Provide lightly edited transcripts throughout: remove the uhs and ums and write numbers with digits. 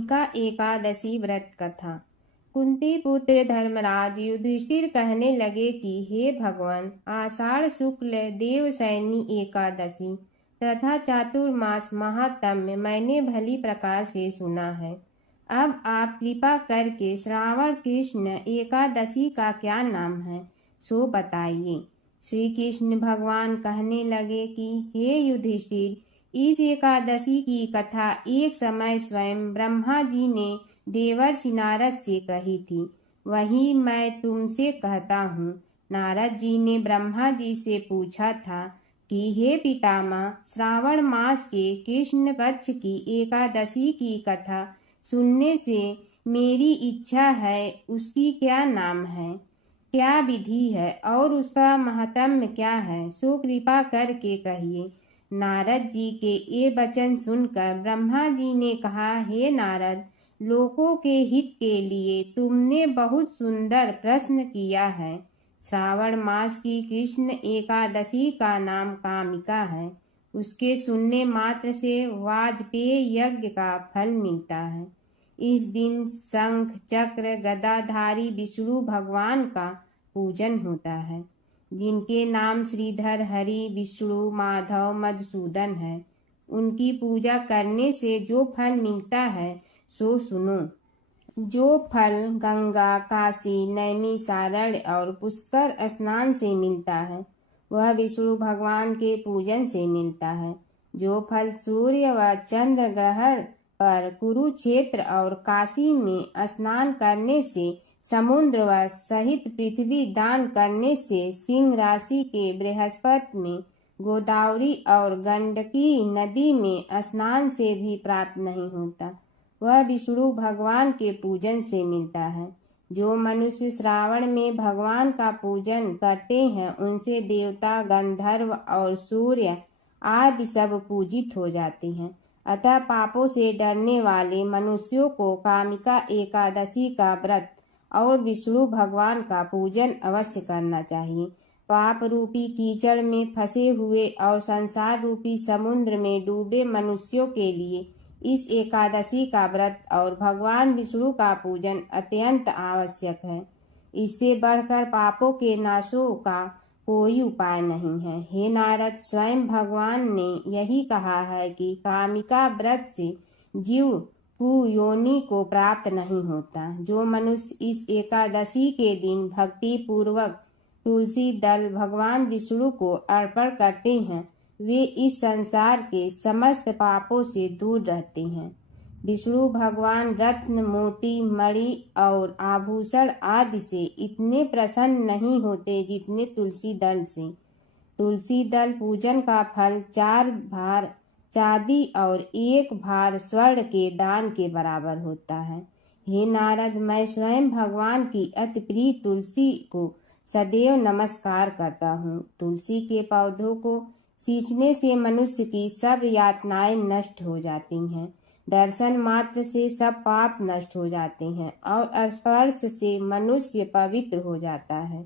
कामिका एकादशी व्रत कथा। कुंती पुत्र धर्मराज युधिष्ठिर कहने लगे कि हे भगवान, आषाढ़ शुक्ल देवशयनी एकादशी तथा चातुर्मास महात्म्य मैंने भली प्रकार से सुना है। अब आप कृपा करके श्रावण कृष्ण एकादशी का क्या नाम है सो बताइए। श्री कृष्ण भगवान कहने लगे कि हे युधिष्ठिर, इस एकादशी की कथा एक समय स्वयं ब्रह्मा जी ने देवर्षि नारद से कही थी, वही मैं तुमसे कहता हूँ। नारद जी ने ब्रह्मा जी से पूछा था कि हे पितामह, श्रावण मास के कृष्ण पक्ष की एकादशी की कथा सुनने से मेरी इच्छा है, उसकी क्या नाम है, क्या विधि है और उसका महत्म्य क्या है, सो कृपा करके कहिए। नारद जी के ये वचन सुनकर ब्रह्मा जी ने कहा, हे नारद, लोकों के हित के लिए तुमने बहुत सुंदर प्रश्न किया है। श्रावण मास की कृष्ण एकादशी का नाम कामिका है। उसके सुनने मात्र से वाजपेय यज्ञ का फल मिलता है। इस दिन शंख चक्र गदाधारी विष्णु भगवान का पूजन होता है, जिनके नाम श्रीधर, हरि, विष्णु, माधव, मधुसूदन है। उनकी पूजा करने से जो फल मिलता है सो सुनो। जो फल गंगा, काशी, नैमिषारण्य और पुष्कर स्नान से मिलता है, वह विष्णु भगवान के पूजन से मिलता है। जो फल सूर्य व चंद्र ग्रहण पर कुरुक्षेत्र और काशी में स्नान करने से, समुद्र व सहित पृथ्वी दान करने से, सिंह राशि के बृहस्पति में, गोदावरी और गंडकी नदी में स्नान से भी प्राप्त नहीं होता, वह विष्णु भगवान के पूजन से मिलता है। जो मनुष्य श्रावण में भगवान का पूजन करते हैं, उनसे देवता, गंधर्व और सूर्य आदि सब पूजित हो जाते हैं। अतः पापों से डरने वाले मनुष्यों को कामिका एकादशी का व्रत और विष्णु भगवान का पूजन अवश्य करना चाहिए। पाप रूपी कीचड़ में फंसे हुए और संसार रूपी समुद्र में डूबे मनुष्यों के लिए इस एकादशी का व्रत और भगवान विष्णु का पूजन अत्यंत आवश्यक है। इससे बढ़कर पापों के नाशों का कोई उपाय नहीं है। हे नारद, स्वयं भगवान ने यही कहा है कि कामिका व्रत से जीव कुयोनि को प्राप्त नहीं होता। जो मनुष्य इस एकादशी के दिन भक्ति पूर्वक तुलसी दल भगवान विष्णु को अर्पण करते हैं, वे इस संसार के समस्त पापों से दूर रहते हैं। विष्णु भगवान रत्न, मोती, मणि और आभूषण आदि से इतने प्रसन्न नहीं होते जितने तुलसी दल से। तुलसी दल पूजन का फल 4 भार चांदी और 1 भार स्वर्ण के दान के बराबर होता है। हे नारद, मैं स्वयं भगवान की अति प्रिय तुलसी को सदैव नमस्कार करता हूँ। तुलसी के पौधों को सींचने से मनुष्य की सब यातनाएं नष्ट हो जाती हैं। दर्शन मात्र से सब पाप नष्ट हो जाते हैं और स्पर्श से मनुष्य पवित्र हो जाता है।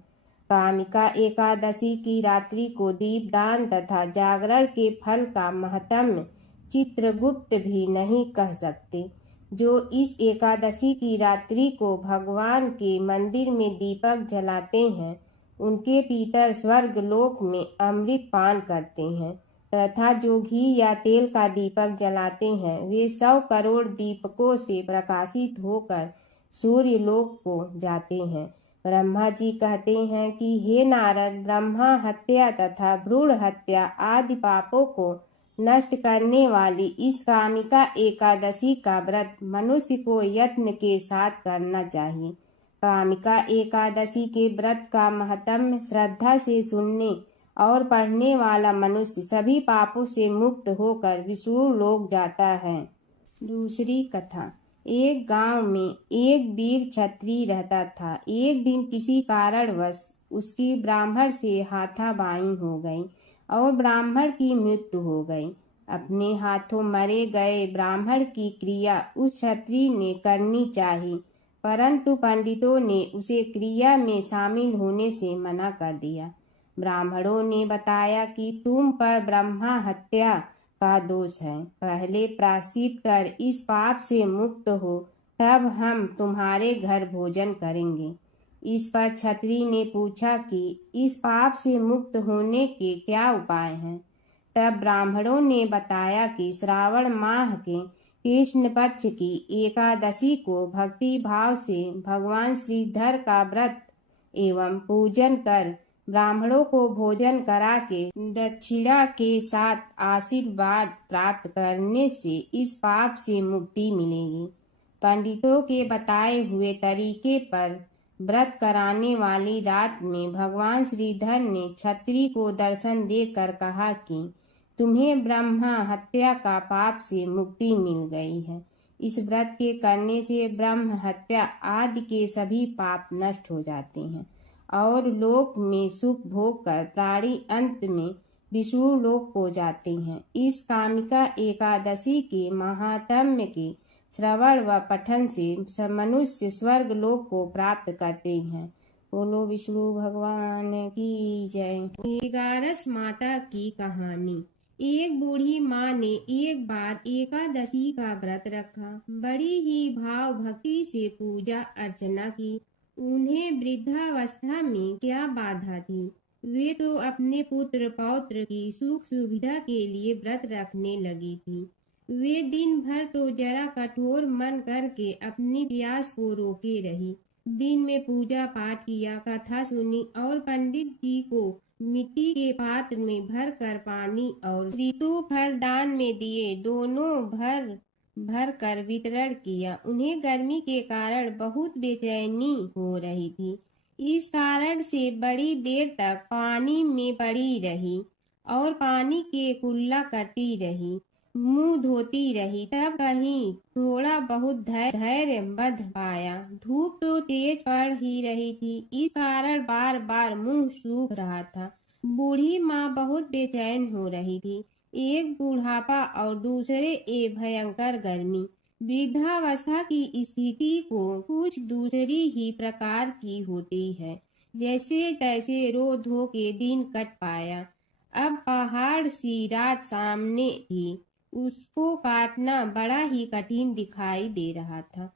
कामिका एकादशी की रात्रि को दीपदान तथा जागरण के फल का महत्म्य चित्रगुप्त भी नहीं कह सकते। जो इस एकादशी की रात्रि को भगवान के मंदिर में दीपक जलाते हैं, उनके पितर स्वर्ग लोक में अमृत पान करते हैं, तथा जो घी या तेल का दीपक जलाते हैं, वे 100 करोड़ दीपकों से प्रकाशित होकर सूर्य लोक को जाते हैं। ब्रह्मा जी कहते हैं कि हे नारद, ब्रह्मा हत्या तथा भ्रूण हत्या आदि पापों को नष्ट करने वाली इस कामिका एकादशी का व्रत मनुष्य को यत्न के साथ करना चाहिए। कामिका एकादशी के व्रत का महत्म्य श्रद्धा से सुनने और पढ़ने वाला मनुष्य सभी पापों से मुक्त होकर विष्णु लोक जाता है। दूसरी कथा। एक गांव में एक वीर क्षत्रिय रहता था। एक दिन किसी कारणवश उसकी ब्राह्मण से हाथापाई हो गई और ब्राह्मण की मृत्यु हो गई। अपने हाथों मरे गए ब्राह्मण की क्रिया उस क्षत्रिय ने करनी चाहिए, परंतु पंडितों ने उसे क्रिया में शामिल होने से मना कर दिया। ब्राह्मणों ने बताया कि तुम पर ब्रह्मा हत्या का दोष है। पहले प्रायश्चित कर इस पाप से मुक्त हो, तब हम तुम्हारे घर भोजन करेंगे। इस पर छत्री ने पूछा कि इस पाप से मुक्त होने के क्या उपाय हैं। तब ब्राह्मणों ने बताया कि श्रावण माह के कृष्ण पक्ष की एकादशी को भक्ति भाव से भगवान श्रीधर का व्रत एवं पूजन कर ब्राह्मणों को भोजन करा के दक्षिणा के साथ आशीर्वाद प्राप्त करने से इस पाप से मुक्ति मिलेगी। पंडितों के बताए हुए तरीके पर व्रत कराने वाली रात में भगवान श्रीधर ने छत्री को दर्शन देकर कहा कि तुम्हें ब्रह्मा हत्या का पाप से मुक्ति मिल गई है। इस व्रत के करने से ब्रह्म हत्या आदि के सभी पाप नष्ट हो जाते हैं और लोक में सुख भोग कर प्राणी अंत में विष्णु लोक को जाते हैं। इस कामिका एकादशी के महात्म्य के श्रवण व पठन से मनुष्य स्वर्ग लोक को प्राप्त करते हैं। बोलो विष्णु भगवान की जय। 11 माता की कहानी। एक बूढ़ी माँ ने एक बार एकादशी का व्रत रखा। बड़ी ही भाव भक्ति से पूजा अर्चना की। उन्हें वृद्धावस्था में क्या बाधा थी। वे तो अपने पुत्र पौत्र की सुख सुविधा के लिए व्रत रखने लगी थी। वे दिन भर तो जरा कठोर मन करके अपनी प्यास को रोके रही। दिन में पूजा पाठ किया, कथा सुनी और पंडित जी को मिट्टी के पात्र में भर कर पानी और ऋतु फल दान में दिए। दोनों भर कर वितरण किया। उन्हें गर्मी के कारण बहुत बेचैनी हो रही थी। इस कारण से बड़ी देर तक पानी में पड़ी रही और पानी के कुल्ला करती रही, मुंह धोती रही। तब कहीं थोड़ा बहुत धैर्य बंध पाया। धूप तो तेज पड़ ही रही थी, इस कारण बार बार मुंह सूख रहा था। बूढ़ी माँ बहुत बेचैन हो रही थी। एक बुढ़ापा और दूसरे भयंकर गर्मी। वृद्धावस्था की स्थिति को कुछ दूसरी ही प्रकार की होती है। जैसे तैसे रो धो के दिन कट पाया। अब पहाड़ सी रात सामने थी, उसको काटना बड़ा ही कठिन दिखाई दे रहा था।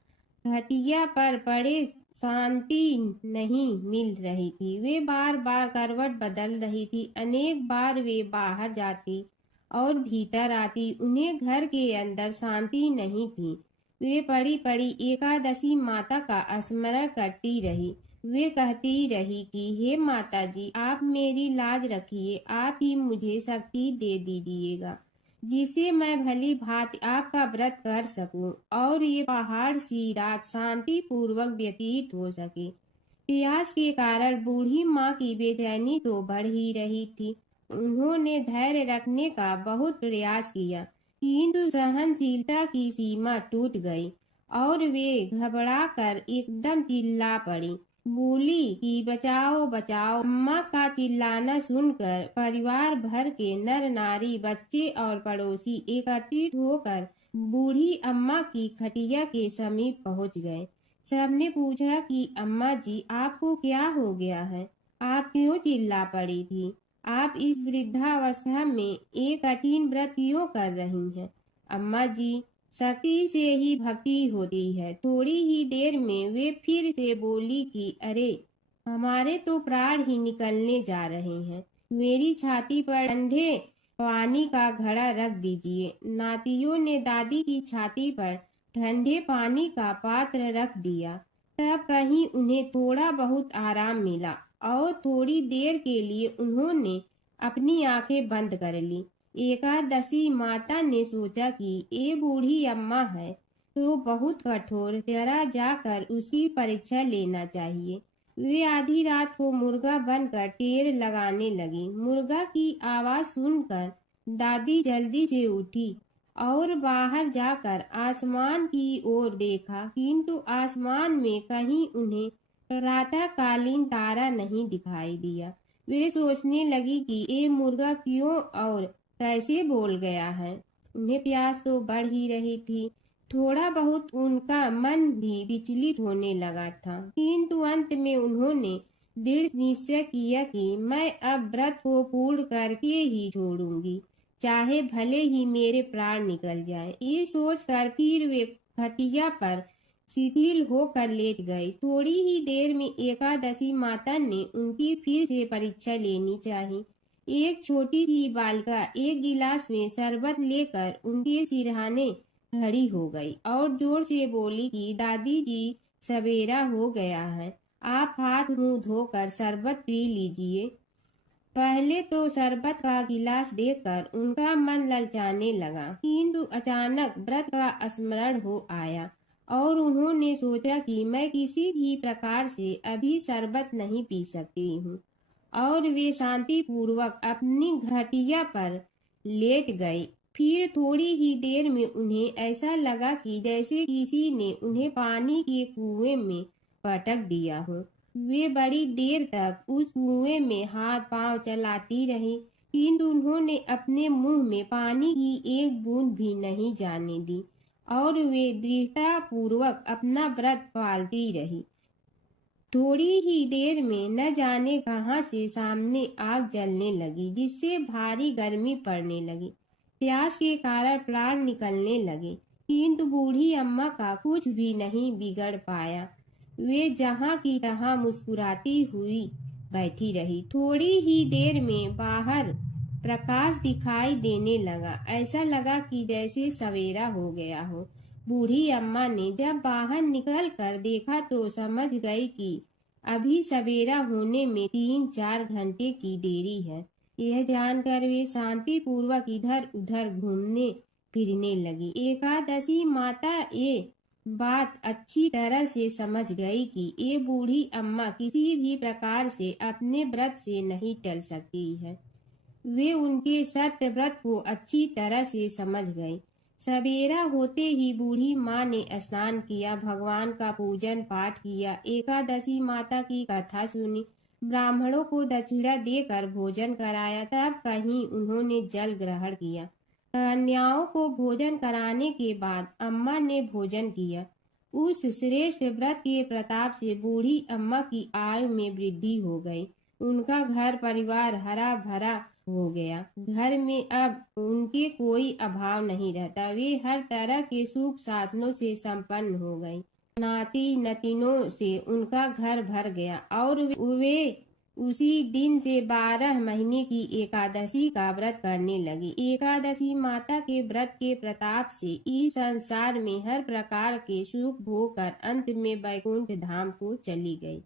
खटिया पर पड़े शांति नहीं मिल रही थी। वे बार बार करवट बदल रही थी। अनेक बार वे बाहर जाती और भीतर आती। उन्हें घर के अंदर शांति नहीं थी। वे पड़ी पड़ी एकादशी माता का स्मरण करती रही। वे कहती रही कि हे माता जी, आप मेरी लाज रखिए, आप ही मुझे शक्ति दे दीजिएगा जिससे मैं भली भांति आपका व्रत कर सकूं और ये पहाड़ सी रात शांति पूर्वक व्यतीत हो सके। प्यास के कारण बूढ़ी माँ की बेचैनी तो बढ़ ही रही थी। उन्होंने धैर्य रखने का बहुत प्रयास किया, किंतु सहनशीलता की सीमा टूट गई और वे घबराकर एकदम चिल्ला पड़ी। बोली कि बचाओ बचाओ। अम्मा का चिल्लाना सुनकर परिवार भर के नर नारी, बच्चे और पड़ोसी एकत्रित होकर बूढ़ी अम्मा की खटिया के समीप पहुंच गए। सबने पूछा कि अम्मा जी, आपको क्या हो गया है? आप क्यों चिल्ला पड़ी थी? आप इस वृद्धावस्था में एक कठिन व्रत क्यों कर रही हैं? अम्मा जी, शक्ति से ही भक्ति होती है। थोड़ी ही देर में वे फिर से बोली कि अरे, हमारे तो प्राण ही निकलने जा रहे हैं। मेरी छाती पर ठंडे पानी का घड़ा रख दीजिए। नातियों ने दादी की छाती पर ठंडे पानी का पात्र रख दिया। तब कहीं उन्हें थोड़ा बहुत आराम मिला और थोड़ी देर के लिए उन्होंने अपनी आंखें बंद कर ली। एकादशी माता ने सोचा कि ये बूढ़ी अम्मा है तो बहुत कठोर, जरा जाकर उसकी परीक्षा लेना चाहिए। वे आधी रात को मुर्गा बनकर टेर लगाने लगी। मुर्गा की आवाज सुनकर दादी जल्दी से उठी और बाहर जाकर आसमान की ओर देखा, किंतु आसमान में कहीं उन्हें प्रातःकालीन तारा नहीं दिखाई दिया। वे सोचने लगी कि ये मुर्गा क्यों और कैसे बोल गया है। उन्हें प्यास तो बढ़ ही रही थी। थोड़ा बहुत उनका मन भी विचलित होने लगा था, किंतु अंत में उन्होंने दृढ़ निश्चय किया कि मैं अब व्रत को पूर्ण करके ही छोड़ूंगी। चाहे भले ही मेरे प्राण निकल जाएं। ये सोचकर फिर वे खटिया पर शिथिल होकर लेट गए। थोड़ी ही देर में एकादशी माता ने उनकी फिर से परीक्षा लेनी चाहिए। एक छोटी सी बालिका एक गिलास में शरबत लेकर उनके सिरहाने खड़ी हो गई और जोर से बोली कि दादी जी, सवेरा हो गया है, आप हाथ मुंह धोकर शरबत पी लीजिए। पहले तो शरबत का गिलास देखकर उनका मन ललचाने लगा, किंतु अचानक व्रत का स्मरण हो आया और उन्होंने सोचा कि मैं किसी भी प्रकार से अभी शरबत नहीं पी सकती हूँ, और वे शांति पूर्वक अपनी घटिया पर लेट गई। फिर थोड़ी ही देर में उन्हें ऐसा लगा कि जैसे किसी ने उन्हें पानी के कुएं में पटक दिया हो। वे बड़ी देर तक उस कुएं में हाथ पांव चलाती रही, किंतु उन्होंने अपने मुंह में पानी की एक बूंद भी नहीं जाने दी और वे दृढ़ता पूर्वक अपना व्रत पालती रही। थोड़ी ही देर में न जाने कहां से सामने आग जलने लगी, जिससे भारी गर्मी पड़ने लगी। प्यास के कारण प्राण निकलने लगे, किंतु बूढ़ी अम्मा का कुछ भी नहीं बिगड़ पाया। वे जहां की तहां मुस्कुराती हुई बैठी रही। थोड़ी ही देर में बाहर प्रकाश दिखाई देने लगा। ऐसा लगा कि जैसे सवेरा हो गया हो। बूढ़ी अम्मा ने जब बाहर निकलकर देखा तो समझ गई कि अभी सवेरा होने में 3-4 घंटे की देरी है। यह जानकर वे शांति पूर्वक इधर उधर घूमने फिरने लगी। एकादशी माता ये बात अच्छी तरह से समझ गई कि ये बूढ़ी अम्मा किसी भी प्रकार से अपने व्रत से नहीं टल सकती है। वे उनके सत्य व्रत को अच्छी तरह से समझ गई। सवेरा होते ही बूढ़ी माँ ने स्नान किया, भगवान का पूजन पाठ किया, एकादशी माता की कथा सुनी, ब्राह्मणों को दक्षिणा देकर भोजन कराया। तब कहीं उन्होंने जल ग्रहण किया। कन्याओं को भोजन कराने के बाद अम्मा ने भोजन किया। उस श्रेष्ठ व्रत के प्रताप से बूढ़ी अम्मा की आयु में वृद्धि हो गई। उनका घर परिवार हरा भरा हो गया। घर में अब उनके कोई अभाव नहीं रहता। वे हर तरह के सुख साधनों से संपन्न हो गई। नाती नतीनों से उनका घर भर गया और वे उसी दिन से 12 महीने की एकादशी का व्रत करने लगी। एकादशी माता के व्रत के प्रताप से इस संसार में हर प्रकार के सुख भोग कर अंत में वैकुंठ धाम को चली गई।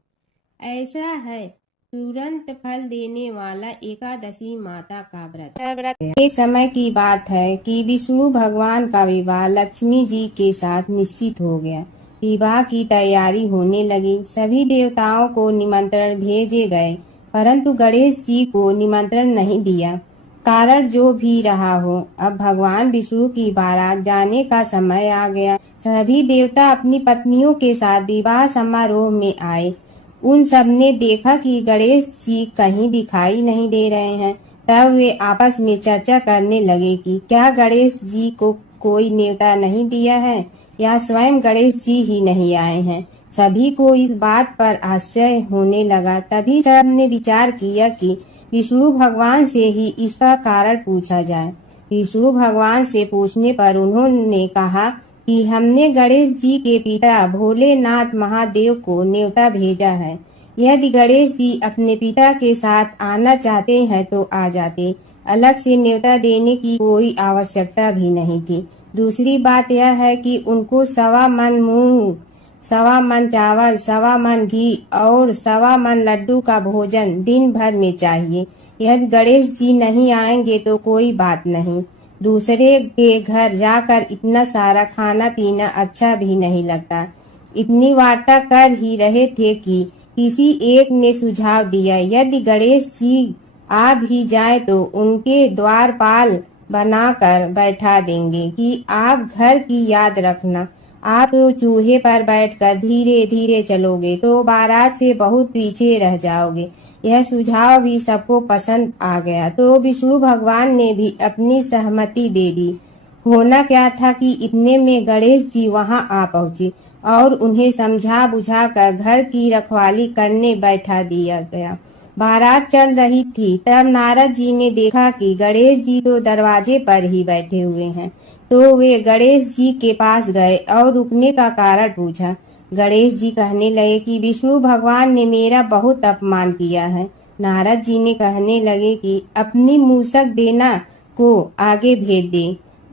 ऐसा है तुरंत फल देने वाला एकादशी माता का व्रत। एक समय की बात है कि विष्णु भगवान का विवाह लक्ष्मी जी के साथ निश्चित हो गया। विवाह की तैयारी होने लगी। सभी देवताओं को निमंत्रण भेजे गए, परंतु गणेश जी को निमंत्रण नहीं दिया। कारण जो भी रहा हो, अब भगवान विष्णु की बारात जाने का समय आ गया। सभी देवता अपनी पत्नियों के साथ विवाह समारोह में आए। उन सब ने देखा कि गणेश जी कहीं दिखाई नहीं दे रहे हैं। तब वे आपस में चर्चा करने लगे कि क्या गणेश जी को कोई न्योता नहीं दिया है या स्वयं गणेश जी ही नहीं आए हैं। सभी को इस बात पर आश्चर्य होने लगा। तभी सब ने विचार किया कि विष्णु भगवान से ही इसका कारण पूछा जाए। विष्णु भगवान से पूछने पर उन्होंने कहा कि हमने गणेश जी के पिता भोलेनाथ महादेव को न्योता भेजा है। यदि गणेश जी अपने पिता के साथ आना चाहते हैं तो आ जाते। अलग से न्योता देने की कोई आवश्यकता भी नहीं थी। दूसरी बात यह है कि उनको 1.25 मन मूंग, 1.25 मन चावल, 1.25 मन घी और 1.25 मन लड्डू का भोजन दिन भर में चाहिए। यदि गणेश जी नहीं आएंगे तो कोई बात नहीं। दूसरे के घर जाकर इतना सारा खाना पीना अच्छा भी नहीं लगता। इतनी वार्ता कर ही रहे थे कि किसी एक ने सुझाव दिया, यदि गणेश जी आ भी जाए तो उनके द्वारपाल बनाकर बैठा देंगे कि आप घर की याद रखना। आप तो चूहे पर बैठकर धीरे धीरे चलोगे तो बारात से बहुत पीछे रह जाओगे। यह सुझाव भी सबको पसंद आ गया तो विष्णु भगवान ने भी अपनी सहमति दे दी। होना क्या था कि इतने में गणेश जी वहां आ पहुंचे और उन्हें समझा बुझा कर घर की रखवाली करने बैठा दिया गया। बारात चल रही थी तब नारद जी ने देखा कि गणेश जी तो दरवाजे पर ही बैठे हुए हैं। तो वे गणेश जी के पास गए और रुकने का कारण पूछा। गणेश जी कहने लगे कि विष्णु भगवान ने मेरा बहुत अपमान किया है। नारद जी ने कहने लगे कि अपनी मूसक देना को आगे भेज दे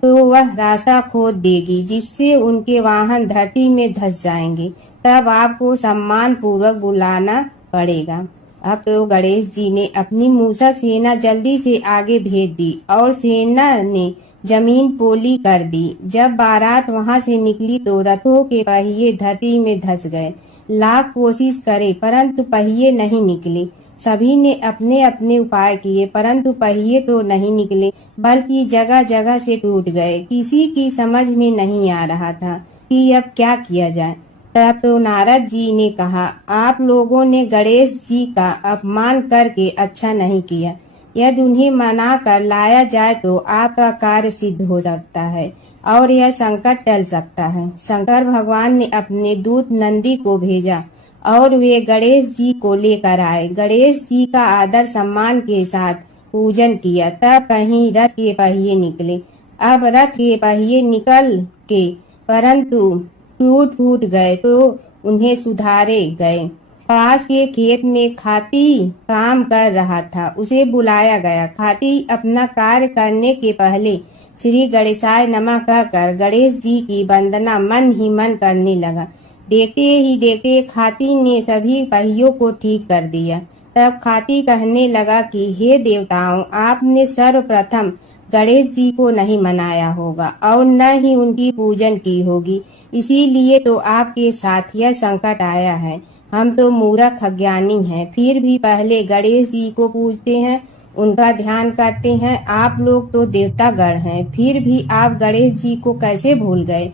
तो वह रास्ता खोद देगी, जिससे उनके वाहन धरती में धंस जाएंगे। तब आपको सम्मान पूर्वक बुलाना पड़ेगा। अब तो गणेश जी ने अपनी मूसक सेना जल्दी से आगे भेज दी और सेना ने जमीन पोली कर दी। जब बारात वहां से निकली तो रथों के पहिए धरती में धंस गए। लाख कोशिश करे परंतु पहिए नहीं निकले। सभी ने अपने अपने उपाय किए परंतु पहिए तो नहीं निकले, बल्कि जगह जगह से टूट गए। किसी की समझ में नहीं आ रहा था कि अब क्या किया जाए। तब तो नारद जी ने कहा, आप लोगों ने गणेश जी का अपमान करके अच्छा नहीं किया। यदि उन्हें मना कर लाया जाए तो आपका कार्य सिद्ध हो सकता है और यह संकट टल सकता है। शंकर भगवान ने अपने दूत नंदी को भेजा और वे गणेश जी को लेकर आए। गणेश जी का आदर सम्मान के साथ पूजन किया। तब कहीं रथ के पहिए निकले। अब रथ के पहिए निकल के परंतु टूट गए तो उन्हें सुधारे गए। पास के खेत में खाती काम कर रहा था, उसे बुलाया गया। खाती अपना कार्य करने के पहले श्री गणेशाय नमः कहकर गणेश जी की वंदना मन ही मन करने लगा। देखते ही देखते खाती ने सभी पहियों को ठीक कर दिया। तब खाती कहने लगा कि हे देवताओं, आपने सर्वप्रथम गणेश जी को नहीं मनाया होगा और न ही उनकी पूजन की होगी, इसीलिए तो आपके साथ यह संकट आया है। हम तो मूर्ख अज्ञानी हैं, फिर भी पहले गणेश जी को पूजते हैं, उनका ध्यान करते हैं। आप लोग तो देवतागण हैं, फिर भी आप गणेश जी को कैसे भूल गए।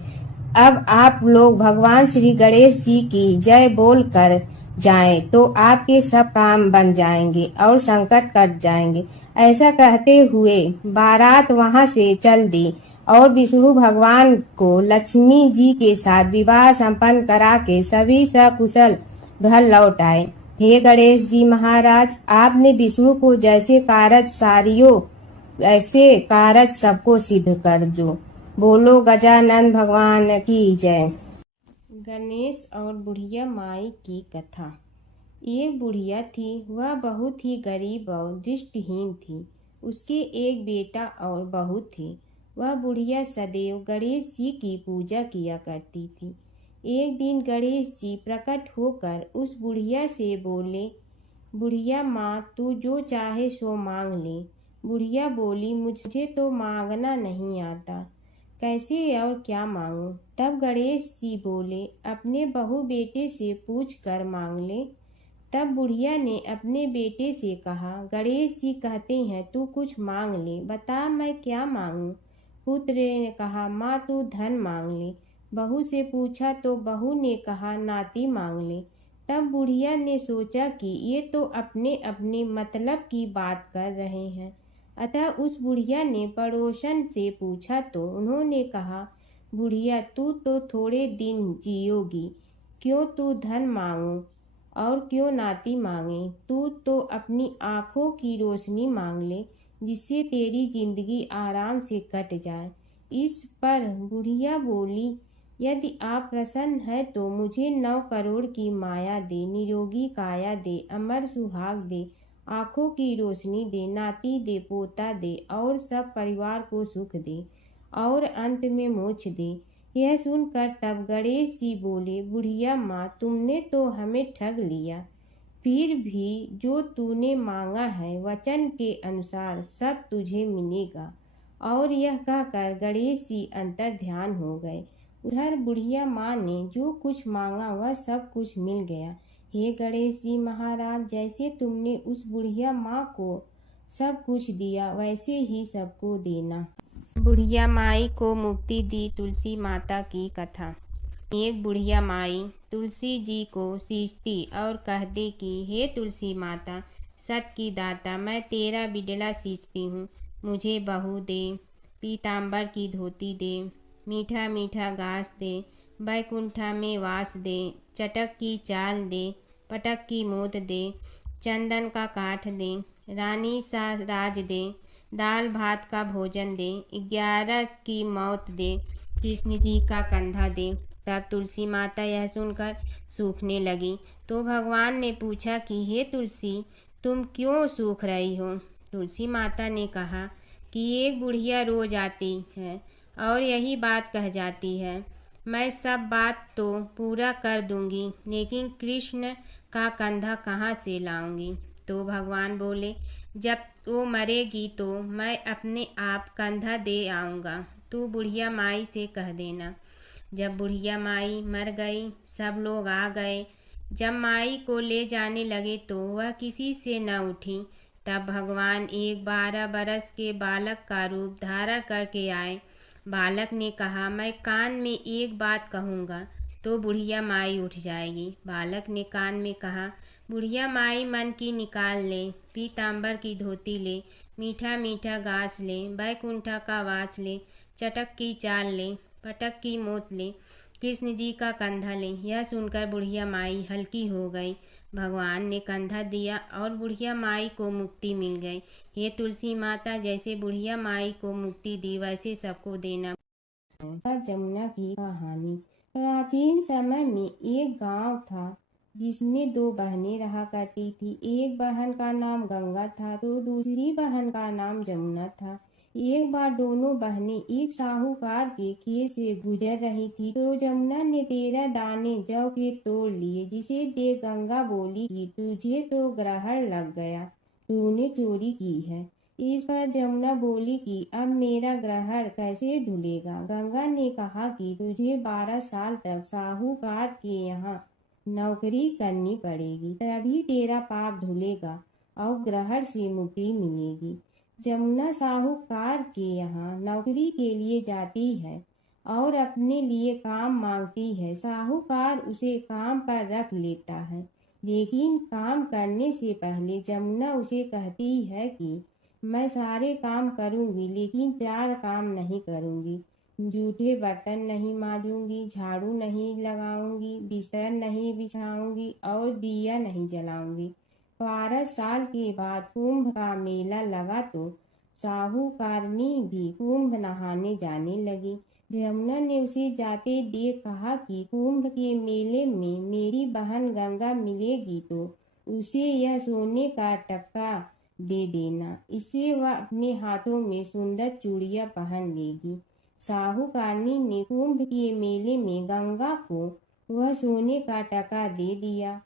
अब आप लोग भगवान श्री गणेश जी की जय बोल कर जाएं तो आपके सब काम बन जाएंगे और संकट कट जाएंगे। ऐसा कहते हुए बारात वहां से चल दी और विष्णु भगवान को लक्ष्मी जी के साथ विवाह संपन्न करा के सभी सकुशल घर लौट आए। हे गणेश जी महाराज, आपने विष्णु को जैसे कारज सारियो ऐसे कारज सबको सिद्ध कर जो। बोलो गजानन भगवान की जय। गणेश और बुढ़िया माई की कथा। एक बुढ़िया थी, वह बहुत ही गरीब और दृष्टिहीन थी। उसके एक बेटा और बहू थे। वह बुढ़िया सदैव गणेश जी की पूजा किया करती थी। एक दिन गणेश जी प्रकट होकर उस बुढ़िया से बोले, बुढ़िया माँ, तू जो चाहे सो मांग ले। बुढ़िया बोली, मुझे तो मांगना नहीं आता, कैसे और क्या मांगूं। तब गणेश जी बोले, अपने बहू बेटे से पूछ कर मांग ले। तब बुढ़िया ने अपने बेटे से कहा, गणेश जी कहते हैं तू कुछ मांग ले, बता मैं क्या मांगूं। पुत्र ने कहा, माँ तू धन मांग ले। बहू से पूछा तो बहू ने कहा, नाती मांग ले। तब बुढ़िया ने सोचा कि ये तो अपने अपने मतलब की बात कर रहे हैं, अतः उस बुढ़िया ने पड़ोसन से पूछा तो उन्होंने कहा, बुढ़िया तू तो थोड़े दिन जियोगी, क्यों तू धन मांगो और क्यों नाती मांगे। तू तो अपनी आँखों की रोशनी मांग ले, जिससे तेरी जिंदगी आराम से कट जाए। इस पर बुढ़िया बोली, यदि आप प्रसन्न है तो मुझे 9 करोड़ की माया दे, निरोगी काया दे, अमर सुहाग दे, आँखों की रोशनी दे, नाती दे, पोता दे और सब परिवार को सुख दे और अंत में मोक्ष दे। यह सुनकर तब गणेश जी बोले, बुढ़िया माँ, तुमने तो हमें ठग लिया, फिर भी जो तूने मांगा है वचन के अनुसार सब तुझे मिलेगा। और यह कहकर गणेश जी अंतर ध्यान हो गए। उधर बुढ़िया माँ ने जो कुछ मांगा वह सब कुछ मिल गया। हे गणेश जी महाराज, जैसे तुमने उस बुढ़िया माँ को सब कुछ दिया वैसे ही सबको देना। बुढ़िया माई को मुक्ति दी तुलसी माता की कथा। एक बुढ़िया माई तुलसी जी को सींचती और कहती कि हे तुलसी माता, सत की दाता, मैं तेरा बिडला सींचती हूँ, मुझे बहू दे, पीताम्बर की धोती दे, मीठा मीठा घास दे, बैकुंठा में वास दे, चटक की चाल दे, पटक की मोद दे, चंदन का काठ दे, रानी सा राज दे, दाल भात का भोजन दे, 11 की मौत दे, कृष्ण जी का कंधा दे। तब तुलसी माता यह सुनकर सूखने लगी। तो भगवान ने पूछा कि हे तुलसी, तुम क्यों सूख रही हो? तुलसी माता ने कहा कि एक बुढ़िया रोज आती है और यही बात कह जाती है। मैं सब बात तो पूरा कर दूंगी, लेकिन कृष्ण का कंधा कहाँ से लाऊंगी? तो भगवान बोले, जब वो मरेगी तो मैं अपने आप कंधा दे आऊँगा, तू बुढ़िया माई से कह देना। जब बुढ़िया माई मर गई, सब लोग आ गए। जब माई को ले जाने लगे तो वह किसी से न उठी। तब भगवान एक 12 बरस के बालक का रूप धारण करके आए। बालक ने कहा, मैं कान में एक बात कहूँगा तो बुढ़िया माई उठ जाएगी। बालक ने कान में कहा, बुढ़िया माई मन की निकाल ले, पीताम्बर की धोती ले, मीठा मीठा घास ले, बैकुंठा का वास ले, चटक की चाल ले, पटक की मोत ले, कृष्ण जी का कंधा ले। यह सुनकर बुढ़िया माई हल्की हो गई। भगवान ने कंधा दिया और बुढ़िया माई को मुक्ति मिल गई। हे तुलसी माता, जैसे बुढ़िया माई को मुक्ति दी वैसे सबको देना। जमुना की कहानी। प्राचीन समय में एक गांव था जिसमें 2 बहनें रहा करती थी। एक बहन का नाम गंगा था तो दूसरी बहन का नाम जमुना था। एक बार दोनों बहनें एक साहूकार के खेत से गुजर रही थी तो जमुना ने 13 दाने जौ के तोड़ लिए, जिसे देख गंगा बोली कि तुझे तो ग्रहण लग गया, तूने चोरी की है। इस पर जमुना बोली कि अब मेरा ग्रहण कैसे धुलेगा? गंगा ने कहा कि तुझे 12 साल तक साहूकार के यहाँ नौकरी करनी पड़ेगी, तभी तेरा पाप धुलेगा और ग्रहण से मुक्ति मिलेगी। जमुना साहूकार के यहाँ नौकरी के लिए जाती है और अपने लिए काम मांगती है। साहूकार उसे काम पर रख लेता है, लेकिन काम करने से पहले जमुना उसे कहती है कि मैं सारे काम करूंगी, लेकिन 4 काम नहीं करूंगी। जूठे बर्तन नहीं मांजूंगी, झाड़ू नहीं लगाऊंगी, बिस्तर नहीं बिछाऊंगी और दिया नहीं जलाऊंगी। 12 साल के बाद कुंभ का मेला लगा तो साहूकारनी भी कुंभ नहाने जाने लगी। जमुना ने उसे जाते देख कहा कि कुंभ के मेले में मेरी बहन गंगा मिलेगी तो उसे यह सोने का टक्का दे देना, इससे वह अपने हाथों में सुंदर चूड़ियां पहन लेगी। साहूकारनी ने कुंभ के मेले में गंगा को वह सोने का टका दे दिया।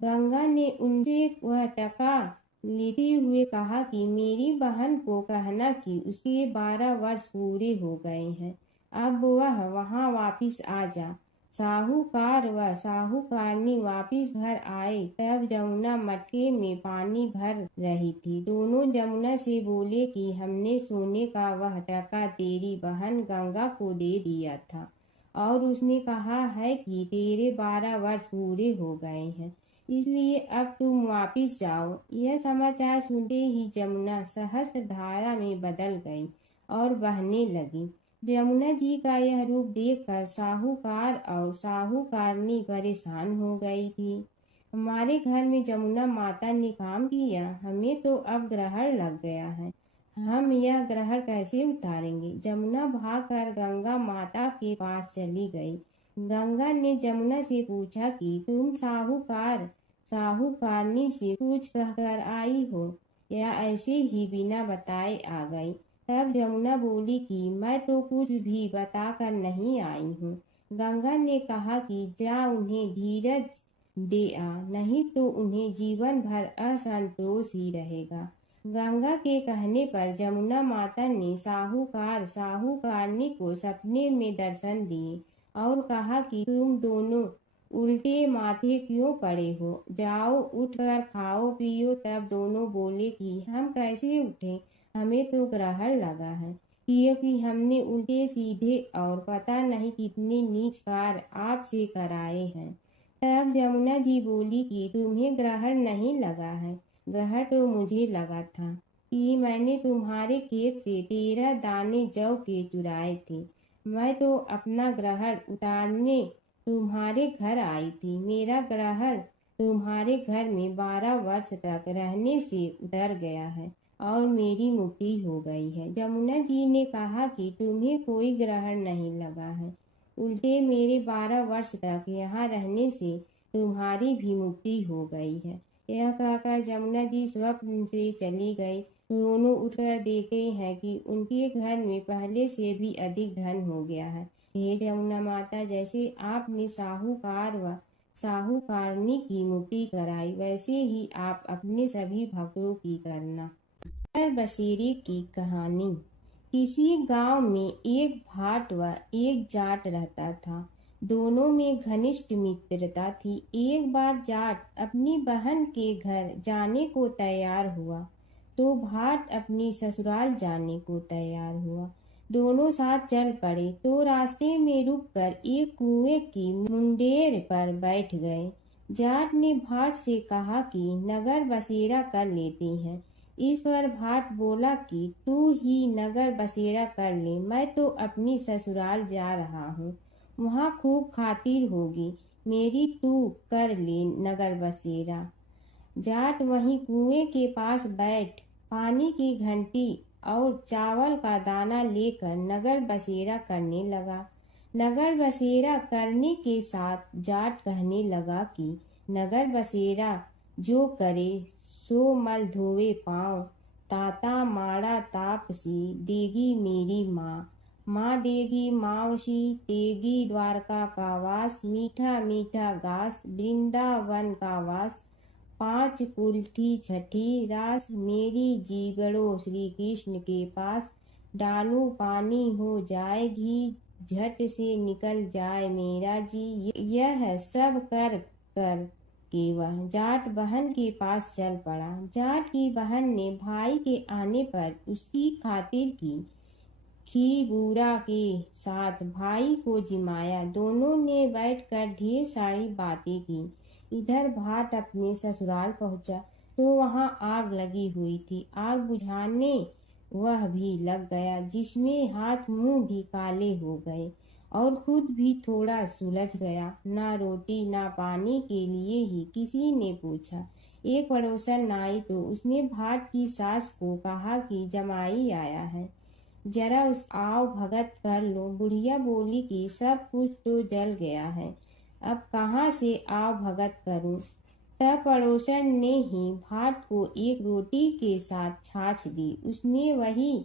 गंगा ने उनसे वह टका लेते हुए कहा कि मेरी बहन को कहना कि उसके 12 वर्ष पूरे हो गए हैं, अब वह वहां वापिस आ जा। साहूकार व साहूकारनी वापिस घर आए तब जमुना मटके में पानी भर रही थी। दोनों जमुना से बोले कि हमने सोने का वह टका तेरी बहन गंगा को दे दिया था और उसने कहा है कि तेरे 12 वर्ष पूरे हो गए हैं, इसलिए अब तुम वापिस जाओ। यह समाचार सुनते ही जमुना सहस्त्र धारा में बदल गई और बहने लगी। जमुना जी का यह रूप देखकर साहूकार और साहूकारनी परेशान हो गई थी। हमारे घर में जमुना माता ने काम किया, हमें तो अब ग्रहण लग गया है, हम यह ग्रहण कैसे उतारेंगे? जमुना भागकर गंगा माता के पास चली गई। गंगा ने जमुना से पूछा कि तुम साहूकारनी से कुछ कहकर आई हो या ऐसे ही बिना बताए आ गई? तब जमुना बोली कि मैं तो कुछ भी बताकर नहीं आई हूँ। गंगा ने कहा कि जा उन्हें धीरज दे आ, नहीं तो उन्हें जीवन भर असंतोष ही रहेगा। गंगा के कहने पर जमुना माता ने साहूकारनी को सपने में दर्शन दिए और कहा कि तुम दोनों उल्टे माथे क्यों पड़े हो, जाओ उठकर खाओ पियो। तब दोनों बोले कि हम कैसे उठें, हमें तो ग्रहण लगा है, क्योंकि हमने उल्टे सीधे और पता नहीं कितने नीच कार्य आपसे कराए हैं। तब जमुना जी बोली कि तुम्हें ग्रहण नहीं लगा है, ग्रहण तो मुझे लगा था कि मैंने तुम्हारे खेत से 13 दाने जौ के चुराए थे। मैं तो अपना ग्रहण उतारने तुम्हारे घर आई थी। मेरा ग्रहण तुम्हारे घर में 12 वर्ष तक रहने से डर गया है और मेरी मुक्ति हो गई है। जमुना जी ने कहा कि तुम्हें कोई ग्रहण नहीं लगा है, उल्टे मेरे 12 वर्ष तक यहाँ रहने से तुम्हारी भी मुक्ति हो गई है। यह कहकर जमुना जी स्वप्न से चली गई। दोनों उठकर देखते हैं कि उनके घर में पहले से भी अधिक धन हो गया है। हे जमुना माता, जैसे आपने साहूकार व साहूकारनी की मुक्ति कराई, वैसे ही आप अपने सभी भक्तों की करना। नगर बसेरे की कहानी। किसी गांव में एक भाट व एक जाट रहता था। दोनों में घनिष्ठ मित्रता थी। एक बार जाट अपनी बहन के घर जाने को तैयार हुआ तो भाट अपनी ससुराल जाने को तैयार हुआ। दोनों साथ चल पड़े तो रास्ते में रुककर एक कुएं की मुंडेर पर बैठ गए। जाट ने भाट से कहा कि नगर बसेरा कर लेते हैं। इस पर भाट बोला कि तू ही नगर बसेरा कर ले, मैं तो अपनी ससुराल जा रहा हूँ, वहाँ खूब खातिर होगी मेरी, तू कर ले नगर बसेरा। जाट वहीं कुएं के पास बैठ पानी की घंटी और चावल का दाना लेकर नगर बसेरा करने लगा। नगर बसेरा करने के साथ जाट कहने लगा कि नगर बसेरा जो करे सो मल धोवे पाँव, ताता माड़ा तापसी देगी मेरी माँ, माँ देगी मावशी तेगी द्वारका का वास, मीठा मीठा घास वृंदावन का वास, 5 कुल्थी छठी रास, मेरी जीवड़ो श्री कृष्ण के पास, डालू पानी हो जाए घी, झट से निकल जाए मेरा जी। यह सब कर कर कि वह जाट बहन के पास चल पड़ा। जाट की बहन ने भाई के आने पर उसकी खातिर की। खी बूरा के साथ भाई को जिमाया। दोनों ने बैठकर ढेर सारी बातें की। इधर भाट अपने ससुराल पहुंचा तो वहां आग लगी हुई थी। आग बुझाने वह भी लग गया, जिसमें हाथ मुंह भी काले हो गए और खुद भी थोड़ा सुलझ गया। ना रोटी ना पानी के लिए ही किसी ने पूछा। एक पड़ोसन आई तो उसने भाट की सास को कहा कि जमाई आया है, जरा उस आओ भगत कर लो। बुढ़िया बोली कि सब कुछ तो जल गया है, अब कहाँ से आओ भगत करूं। तब पड़ोसन ने ही भाट को एक रोटी के साथ छाछ दी। उसने वही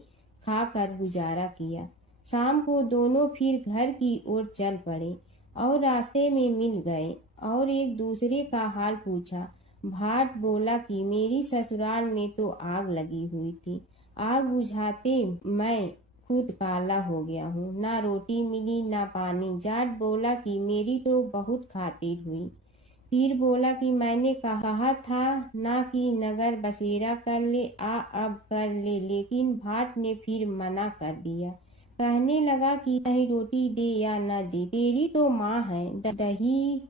खाकर गुजारा किया। शाम को दोनों फिर घर की ओर चल पड़े और रास्ते में मिल गए और एक दूसरे का हाल पूछा। भाट बोला कि मेरी ससुराल में तो आग लगी हुई थी, आग बुझाते मैं खुद काला हो गया हूँ, ना रोटी मिली ना पानी। जाट बोला कि मेरी तो बहुत खातिर हुई। फिर बोला कि मैंने कहा था ना कि नगर बसेरा कर ले, अब कर ले, लेकिन भाट ने फिर मना कर दिया। कहने लगा कि चाहे रोटी दे या न दे, तेरी तो माँ है, दही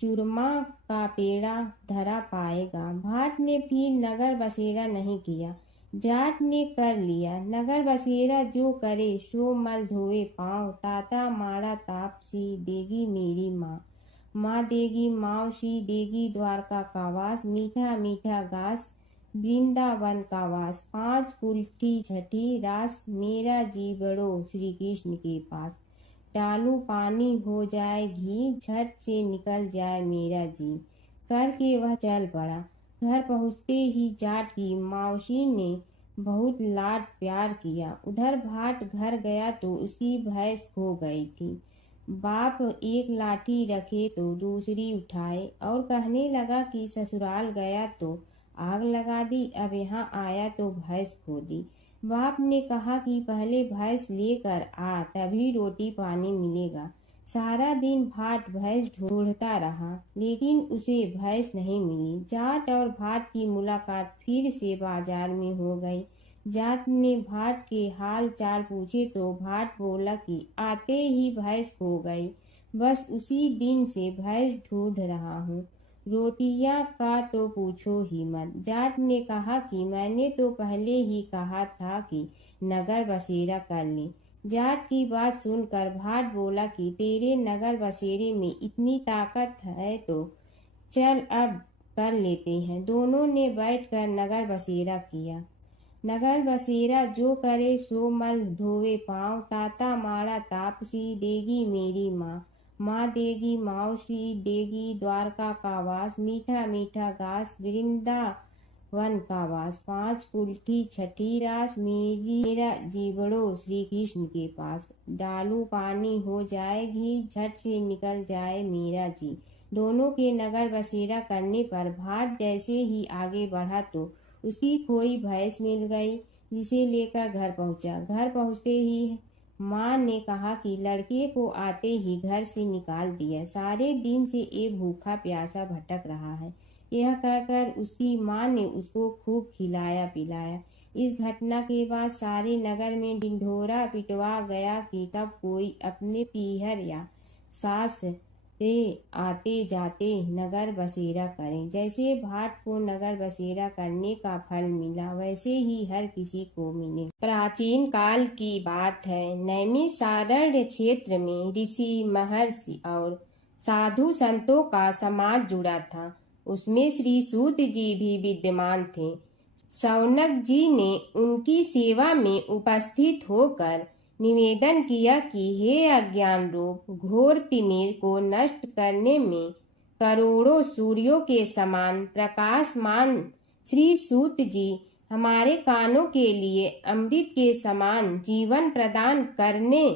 चूरमा का पेड़ा धरा पाएगा। भाट ने फिर नगर बसेरा नहीं किया। जाट ने कर लिया। नगर बसेरा जो करे सो मल धोए पाँव, ताता माड़ा तापसी देगी मेरी माँ, माँ देगी मावशी देगी द्वारका का वास, मीठा मीठा घास वृंदावन का वास, 5 कुल्थी छठी रास, मेरा जीवड़ो श्री कृष्ण के पास, डालू पानी हो जाए घी, झट से निकल जाए मेरा जी। करके वह चल पड़ा। घर पहुँचते ही जाट की मावशी ने बहुत लाड प्यार किया। उधर भाट घर गया तो उसकी भैंस खो गई थी। बाप एक लाठी रखे तो दूसरी उठाए और कहने लगा कि ससुराल गया तो आग लगा दी, अब यहाँ आया तो भैंस खो दी। बाप ने कहा कि पहले भैंस लेकर आ, तभी रोटी पानी मिलेगा। सारा दिन भाट भैंस ढूंढता रहा, लेकिन उसे भैंस नहीं मिली। जाट और भाट की मुलाकात फिर से बाजार में हो गई। जाट ने भाट के हाल चाल पूछे तो भाट बोला कि आते ही भैंस खो गई, बस उसी दिन से भैंस ढूंढ रहा हूँ। रोटियां का तो पूछो ही मत। जाट ने कहा कि मैंने तो पहले ही कहा था कि नगर बसेरा कर ले। जाट की बात सुनकर भाट बोला कि तेरे नगर बसेरे में इतनी ताकत है तो चल अब कर लेते हैं। दोनों ने बैठकर नगर बसेरा किया। नगर बसेरा जो करे सो मल धोवे पाँव, ताता माड़ा तापसी देगी मेरी माँ। माँ देगी मौसी देगी द्वारका का वास, मीठा मीठा घास वृंदावन का वास। पाँच कुल की छठी रास मेरा जीवड़ो श्री कृष्ण के पास। डालू पानी हो जाए घी, झट से निकल जाए मेरा जी। दोनों के नगर बसेरा करने पर भाट जैसे ही आगे बढ़ा तो उसकी खोई भैंस मिल गई, जिसे लेकर घर पहुंचा। घर पहुंचते ही माँ ने कहा कि लड़के को आते ही घर से निकाल दिया, सारे दिन से ये भूखा प्यासा भटक रहा है। यह कहकर उसकी माँ ने उसको खूब खिलाया पिलाया। इस घटना के बाद सारे नगर में ढिंढोरा पिटवा गया कि कब कोई अपने पीहर या सास से आते जाते नगर बसेरा करें। जैसे भाट को नगर बसेरा करने का फल मिला, वैसे ही हर किसी को मिले। प्राचीन काल की बात है। नैमिषारण्य क्षेत्र में ऋषि महर्षि और साधु संतों का समाज जुड़ा था। उसमें श्री सूत जी भी विद्यमान थे। शौनक जी ने उनकी सेवा में उपस्थित होकर निवेदन किया कि हे अज्ञान रूप घोर तिमिर को नष्ट करने में करोड़ों सूर्यों के समान प्रकाशमान श्री सूत जी हमारे कानों के लिए अमृत के समान जीवन प्रदान करने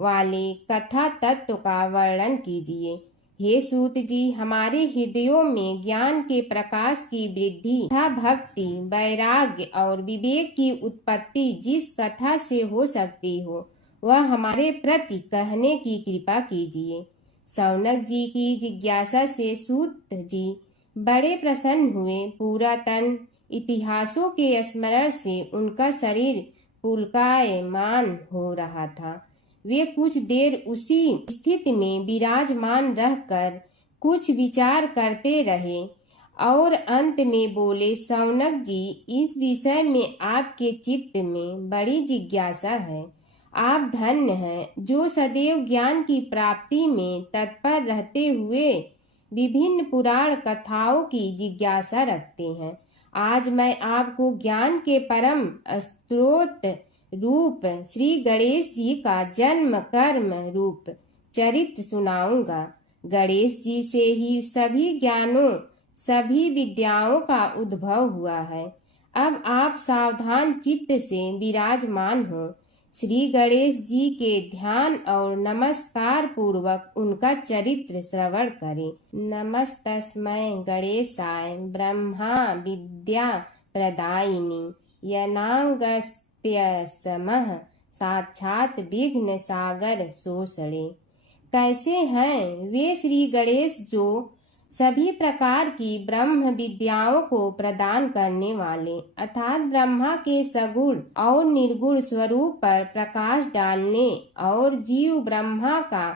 वाले कथा तत्व का वर्णन कीजिए। हे सूत जी, हमारे हृदयों में ज्ञान के प्रकाश की वृद्धि तथा भक्ति, वैराग्य और विवेक की उत्पत्ति जिस कथा से हो सकती हो, वह हमारे प्रति कहने की कृपा कीजिए। शौनक जी की जिज्ञासा से सूत जी बड़े प्रसन्न हुए। पुरातन इतिहासों के स्मरण से उनका शरीर पुलकायमान हो रहा था। वे कुछ देर उसी स्थिति में विराजमान रहकर कुछ विचार करते रहे और अंत में बोले, शौनक जी, इस विषय में आपके चित्त में बड़ी जिज्ञासा है। आप धन्य हैं जो सदैव ज्ञान की प्राप्ति में तत्पर रहते हुए विभिन्न पुराण कथाओं की जिज्ञासा रखते हैं। आज मैं आपको ज्ञान के परम स्रोत रूप श्री गणेश जी का जन्म कर्म रूप चरित्र सुनाऊंगा। गणेश जी से ही सभी ज्ञानों सभी विद्याओं का उद्भव हुआ है। अब आप सावधान चित्त से विराजमान हो। श्री गणेश जी के ध्यान और नमस्कार पूर्वक उनका चरित्र श्रवण करें। नमस्तस्मै गणेशाय ब्रह्मा विद्या प्रदायिनी यनागस्त्यसमः साक्षात विघ्न सागर सोसड़े। कैसे हैं वे श्री गणेश जो सभी प्रकार की ब्रह्म विद्याओं को प्रदान करने वाले अर्थात ब्रह्मा के सगुण और निर्गुण स्वरूप पर प्रकाश डालने और जीव ब्रह्मा का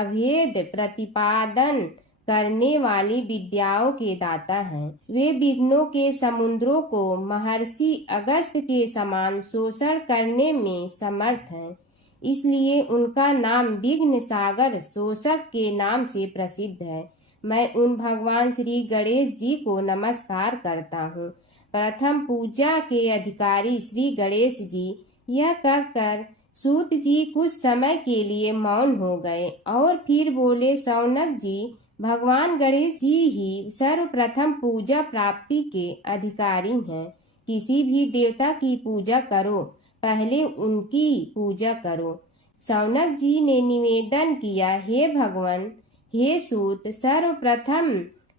अभेद प्रतिपादन करने वाली विद्याओं के दाता हैं। वे विघ्नों के समुद्रों को महर्षि अगस्त्य के समान शोषण करने में समर्थ हैं। इसलिए उनका नाम विघ्न सागर शोषक के नाम से प्रसिद्ध है। मैं उन भगवान श्री गणेश जी को नमस्कार करता हूँ। प्रथम पूजा के अधिकारी श्री गणेश जी। यह कहकर सूत जी कुछ समय के लिए मौन हो गए और फिर बोले, शौनक जी, भगवान गणेश जी ही सर्वप्रथम पूजा प्राप्ति के अधिकारी हैं। किसी भी देवता की पूजा करो, पहले उनकी पूजा करो। शौनक जी ने निवेदन किया, हे भगवान, हे सूत, सर्वप्रथम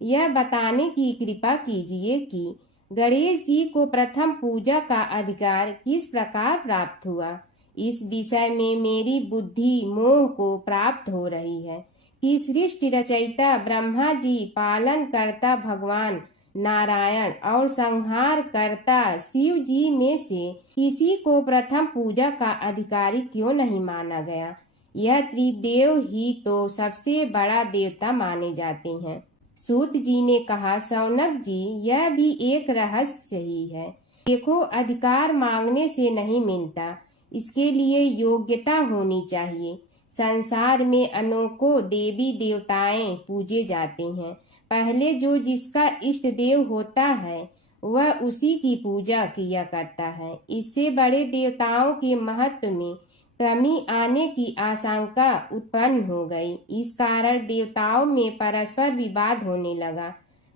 यह बताने की कृपा कीजिए कि गणेश जी को प्रथम पूजा का अधिकार किस प्रकार प्राप्त हुआ। इस विषय में मेरी बुद्धि मोह को प्राप्त हो रही है कि सृष्टि रचयिता ब्रह्मा जी, पालन करता भगवान नारायण और संहार करता शिव जी में से किसी को प्रथम पूजा का अधिकारी क्यों नहीं माना गया। यह त्रिदेव ही तो सबसे बड़ा देवता माने जाते हैं। सूत जी ने कहा, शौनक जी, यह भी एक रहस्य ही है। देखो, अधिकार मांगने से नहीं मिलता, इसके लिए योग्यता होनी चाहिए। संसार में अनेकों देवी देवताएं पूजे जाते हैं। पहले जो जिसका इष्ट देव होता है वह उसी की पूजा किया करता है। इससे बड़े देवताओं के महत्व में कमी आने की आशंका उत्पन्न हो गई। इस कारण देवताओं में परस्पर विवाद होने लगा।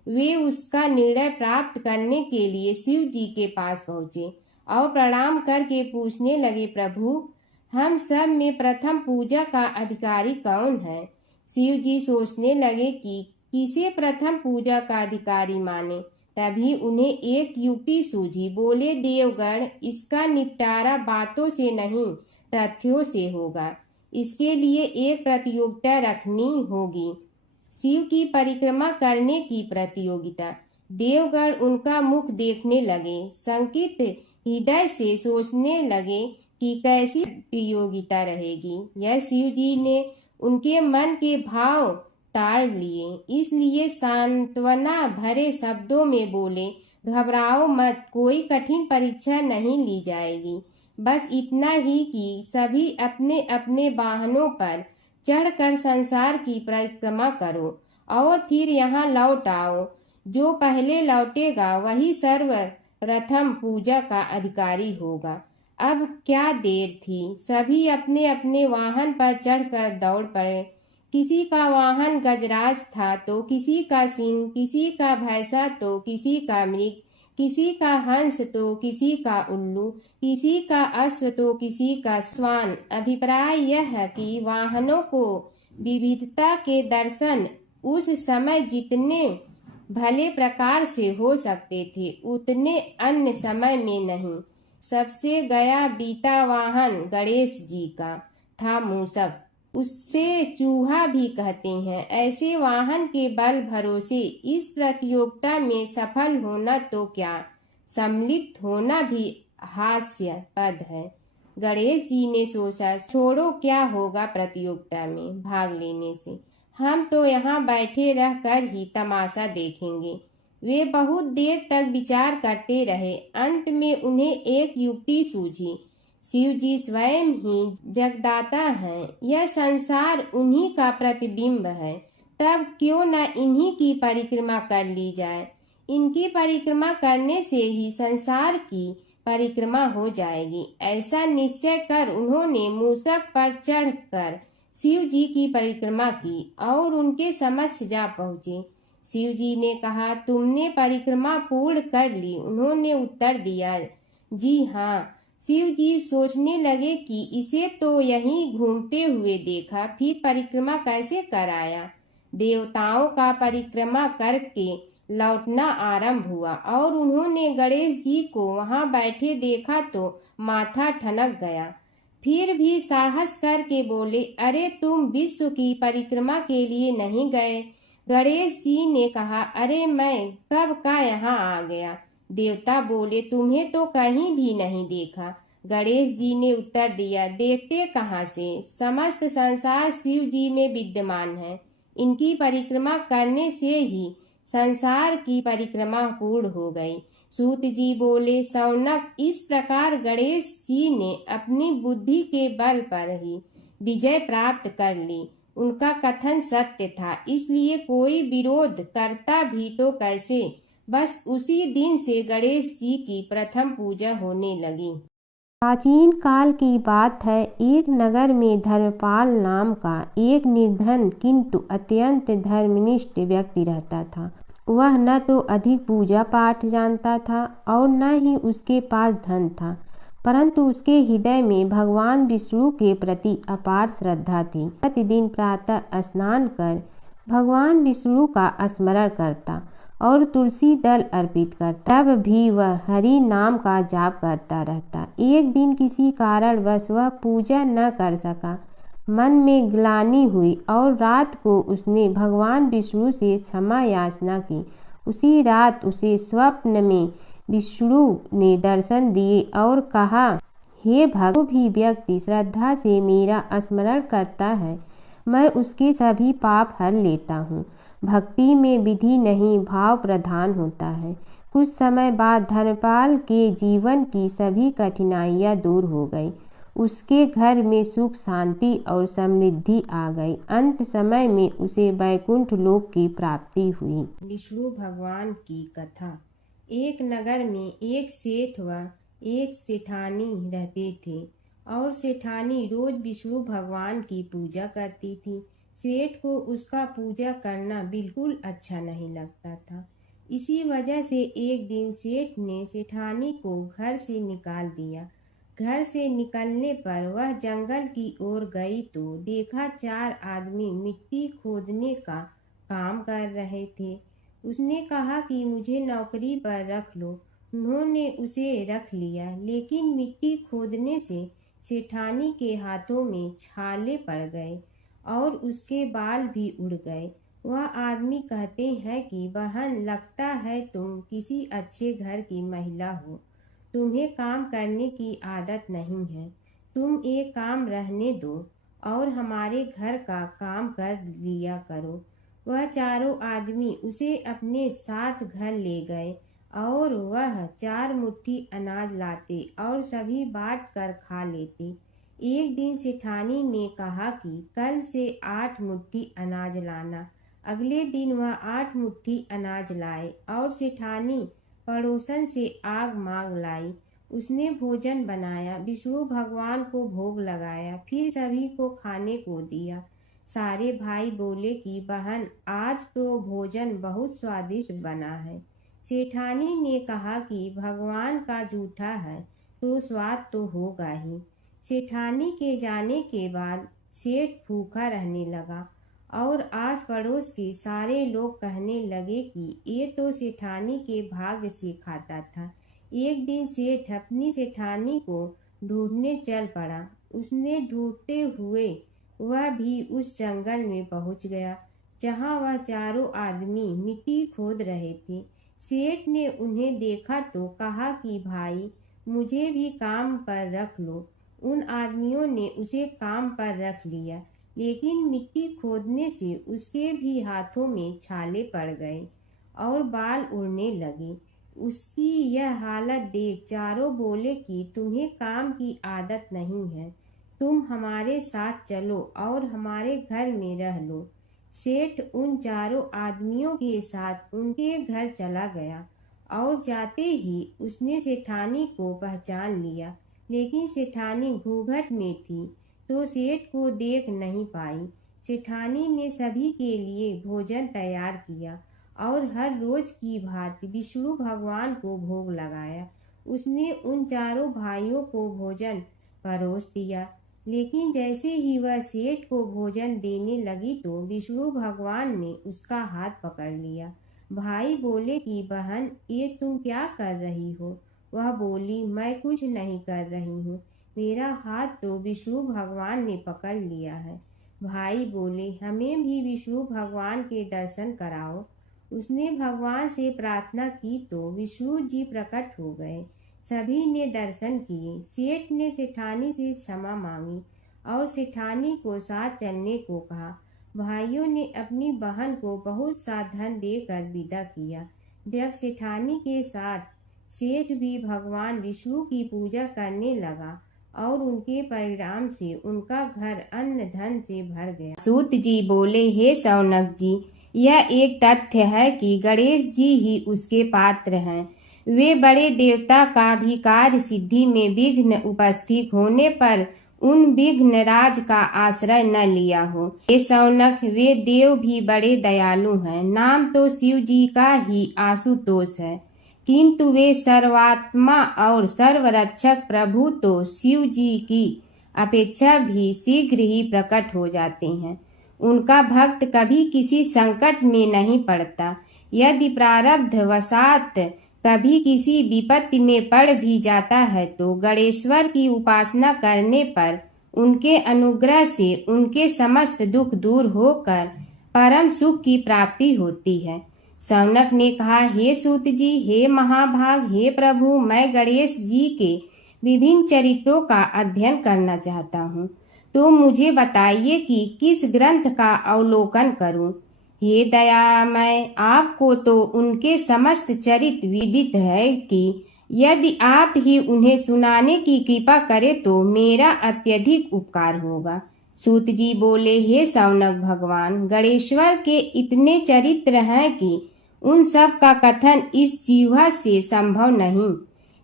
वे उसका निर्णय प्राप्त करने के लिए शिव जी के पास पहुँचे और प्रणाम करके पूछने लगे, प्रभु, हम सब में प्रथम पूजा का अधिकारी कौन है? शिव जी सोचने लगे कि किसे प्रथम पूजा का अधिकारी माने। तभी उन्हें एक युक्ति सूझी। बोले, देवगण, इसका निपटारा बातों से नहीं तथ्यों से होगा। इसके लिए एक प्रतियोगिता रखनी होगी, शिव की परिक्रमा करने की प्रतियोगिता। देवगण उनका मुख देखने लगे, शंकित हृदय से सोचने लगे कि कैसी प्रतियोगिता रहेगी। यह शिव जी ने उनके मन के भाव ताड़ लिए, इसलिए सांत्वना भरे शब्दों में बोले, घबराओ मत, कोई कठिन परीक्षा नहीं ली जाएगी। बस इतना ही कि सभी अपने अपने वाहनों पर चढ़कर संसार की परिक्रमा करो और फिर यहाँ लौट आओ। जो पहले लौटेगा वही सर्वप्रथम पूजा का अधिकारी होगा। अब क्या देर थी, सभी अपने अपने वाहन पर चढ़कर दौड़ पड़े। किसी का वाहन गजराज था तो किसी का सिंह, किसी का भैंसा तो किसी का मृग, किसी का हंस तो किसी का उल्लू, किसी का अश्व तो किसी का श्वान। अभिप्राय यह है कि वाहनों को विविधता के दर्शन उस समय जितने भले प्रकार से हो सकते थे उतने अन्य समय में नहीं। सबसे गया बीता वाहन गणेश जी का था मूषक, उससे चूहा भी कहते हैं। ऐसे वाहन के बल भरोसे इस प्रतियोगिता में सफल होना तो क्या, सम्मिलित होना भी हास्यास्पद है। गणेश जी ने सोचा, छोड़ो, क्या होगा प्रतियोगिता में भाग लेने से, हम तो यहाँ बैठे रहकर ही तमाशा देखेंगे। वे बहुत देर तक विचार करते रहे। अंत में उन्हें एक युक्ति सूझी। शिव जी स्वयं ही जगदाता हैं, यह संसार उन्हीं का प्रतिबिंब है, तब क्यों न इन्हीं की परिक्रमा कर ली जाए। इनकी परिक्रमा करने से ही संसार की परिक्रमा हो जाएगी। ऐसा निश्चय कर उन्होंने मूषक पर चढ़कर शिव जी की परिक्रमा की और उनके समक्ष जा पहुँचे। शिव जी ने कहा, तुमने परिक्रमा पूर्ण कर ली? उन्होंने उत्तर दिया, जी हाँ। शिव जी सोचने लगे कि इसे तो यहीं घूमते हुए देखा, फिर परिक्रमा कैसे कराया। देवताओं का परिक्रमा करके लौटना आरंभ हुआ और उन्होंने गणेश जी को वहां बैठे देखा तो माथा ठनक गया। फिर भी साहस करके बोले, अरे तुम विश्व की परिक्रमा के लिए नहीं गए? गणेश जी ने कहा, अरे मैं कब का यहाँ आ गया। देवता बोले, तुम्हें तो कहीं भी नहीं देखा। गणेश जी ने उत्तर दिया, देखते कहाँ से, समस्त संसार शिव जी में विद्यमान है। इनकी परिक्रमा करने से ही संसार की परिक्रमा पूर्ण हो गई। सूत जी बोले, शौनक, इस प्रकार गणेश जी ने अपनी बुद्धि के बल पर ही विजय प्राप्त कर ली। उनका कथन सत्य था, इसलिए कोई विरोध करता भी तो कैसे। बस उसी दिन से गणेश जी की प्रथम पूजा होने लगी। प्राचीन काल की बात है। एक नगर में धर्मपाल नाम का एक निर्धन किंतु अत्यंत धर्मनिष्ठ व्यक्ति रहता था। वह न तो अधिक पूजा पाठ जानता था और न ही उसके पास धन था, परंतु उसके हृदय में भगवान विष्णु के प्रति अपार श्रद्धा थी। प्रतिदिन प्रातः स्नान कर भगवान विष्णु का स्मरण करता और तुलसी दल अर्पित करता। तब भी वह हरि नाम का जाप करता रहता। एक दिन किसी कारणवश वह पूजा न कर सका। मन में ग्लानि हुई और रात को उसने भगवान विष्णु से क्षमा याचना की। उसी रात उसे स्वप्न में विष्णु ने दर्शन दिए और कहा, हे भक्त, जो भी व्यक्ति श्रद्धा से मेरा स्मरण करता है मैं उसके सभी पाप हर लेता हूँ। भक्ति में विधि नहीं भाव प्रधान होता है। कुछ समय बाद धर्मपाल के जीवन की सभी कठिनाइयाँ दूर हो गई। उसके घर में सुख शांति और समृद्धि आ गई। अंत समय में उसे वैकुंठ लोक की प्राप्ति हुई। विष्णु भगवान की कथा। एक नगर में एक सेठ व एक सेठानी रहते थे और सेठानी रोज विष्णु भगवान की पूजा करती थी। सेठ को उसका पूजा करना बिल्कुल अच्छा नहीं लगता था। इसी वजह से एक दिन सेठ ने सेठानी को घर से निकाल दिया। घर से निकलने पर वह जंगल की ओर गई तो देखा 4 आदमी मिट्टी खोदने का काम कर रहे थे। उसने कहा कि मुझे नौकरी पर रख लो। उन्होंने उसे रख लिया, लेकिन मिट्टी खोदने से सेठानी के हाथों में छाले पड़ गए और उसके बाल भी उड़ गए। वह आदमी कहते हैं कि बहन, लगता है तुम किसी अच्छे घर की महिला हो। तुम्हें काम करने की आदत नहीं है। तुम एक काम रहने दो और हमारे घर का काम कर लिया करो। वह चारों आदमी उसे अपने साथ घर ले गए और वह 4 मुट्ठी अनाज लाते और सभी बांट कर खा लेते। एक दिन सेठानी ने कहा कि कल से 8 मुट्ठी अनाज लाना। अगले दिन वह 8 मुट्ठी अनाज लाए और सेठानी पड़ोसन से आग मांग लाई। उसने भोजन बनाया, विष्णु भगवान को भोग लगाया, फिर सभी को खाने को दिया। सारे भाई बोले कि बहन, आज तो भोजन बहुत स्वादिष्ट बना है। सेठानी ने कहा कि भगवान का जूठा है तो स्वाद तो होगा ही। सेठानी के जाने के बाद सेठ भूखा रहने लगा और आस पड़ोस के सारे लोग कहने लगे कि ये तो सेठानी के भाग्य से खाता था। एक दिन सेठ अपनी सेठानी को ढूंढने चल पड़ा। उसने ढूंढते हुए वह भी उस जंगल में पहुंच गया जहां वह चारों आदमी मिट्टी खोद रहे थे। सेठ ने उन्हें देखा तो कहा कि भाई, मुझे भी काम पर रख लो। उन आदमियों ने उसे काम पर रख लिया, लेकिन मिट्टी खोदने से उसके भी हाथों में छाले पड़ गए और बाल उड़ने लगे। उसकी यह हालत देख चारों बोले कि तुम्हें काम की आदत नहीं है, तुम हमारे साथ चलो और हमारे घर में रह लो। सेठ उन चारों आदमियों के साथ उनके घर चला गया और जाते ही उसने सेठानी को पहचान लिया, लेकिन सेठानी घूंघट में थी तो सेठ को देख नहीं पाई। सेठानी ने सभी के लिए भोजन तैयार किया और हर रोज की भांति विष्णु भगवान को भोग लगाया। उसने उन चारों भाइयों को भोजन परोस दिया, लेकिन जैसे ही वह सेठ को भोजन देने लगी तो विष्णु भगवान ने उसका हाथ पकड़ लिया। भाई बोले कि बहन, ये तुम क्या कर रही हो? वह बोली, मैं कुछ नहीं कर रही हूँ, मेरा हाथ तो विष्णु भगवान ने पकड़ लिया है। भाई बोले, हमें भी विष्णु भगवान के दर्शन कराओ। उसने भगवान से प्रार्थना की तो विष्णु जी प्रकट हो गए। सभी ने दर्शन किए। सेठ ने सेठानी से क्षमा मांगी और सेठानी को साथ चलने को कहा। भाइयों ने अपनी बहन को बहुत सा धन देकर विदा किया। जब सेठानी के साथ सेठ भी भगवान विष्णु की पूजा करने लगा और उनके परिणाम से उनका घर अन्न धन से भर गया। सूत जी बोले, हे शौनक जी, यह एक तथ्य है कि गणेश जी ही उसके पात्र हैं। वे बड़े देवता का भी कार्य सिद्धि में विघ्न उपस्थित होने पर उन विघ्न राज का आश्रय न लिया हो। हे शौनक, वे देव भी बड़े दयालु हैं। नाम तो शिव जी का ही आशुतोष है, किंतु वे सर्वात्मा और सर्वरक्षक प्रभु तो शिव जी की अपेक्षा भी शीघ्र ही प्रकट हो जाते हैं। उनका भक्त कभी किसी संकट में नहीं पड़ता। यदि प्रारब्ध वशात कभी किसी विपत्ति में पड़ भी जाता है तो गणेश्वर की उपासना करने पर उनके अनुग्रह से उनके समस्त दुख दूर होकर परम सुख की प्राप्ति होती है। शौनक ने कहा, हे सूत जी, हे महाभाग, हे प्रभु, मैं गणेश जी के विभिन्न चरित्रों का अध्ययन करना चाहता हूँ, तो मुझे बताइए कि किस ग्रंथ का अवलोकन करूं। हे दयामय, आपको तो उनके समस्त चरित्र विदित है कि यदि आप ही उन्हें सुनाने की कृपा करें तो मेरा अत्यधिक उपकार होगा। सूत जी बोले, हे शौनक भगवान, गणेश्वर के इतने चरित्र हैं कि उन सब का कथन इस जीवा से संभव नहीं,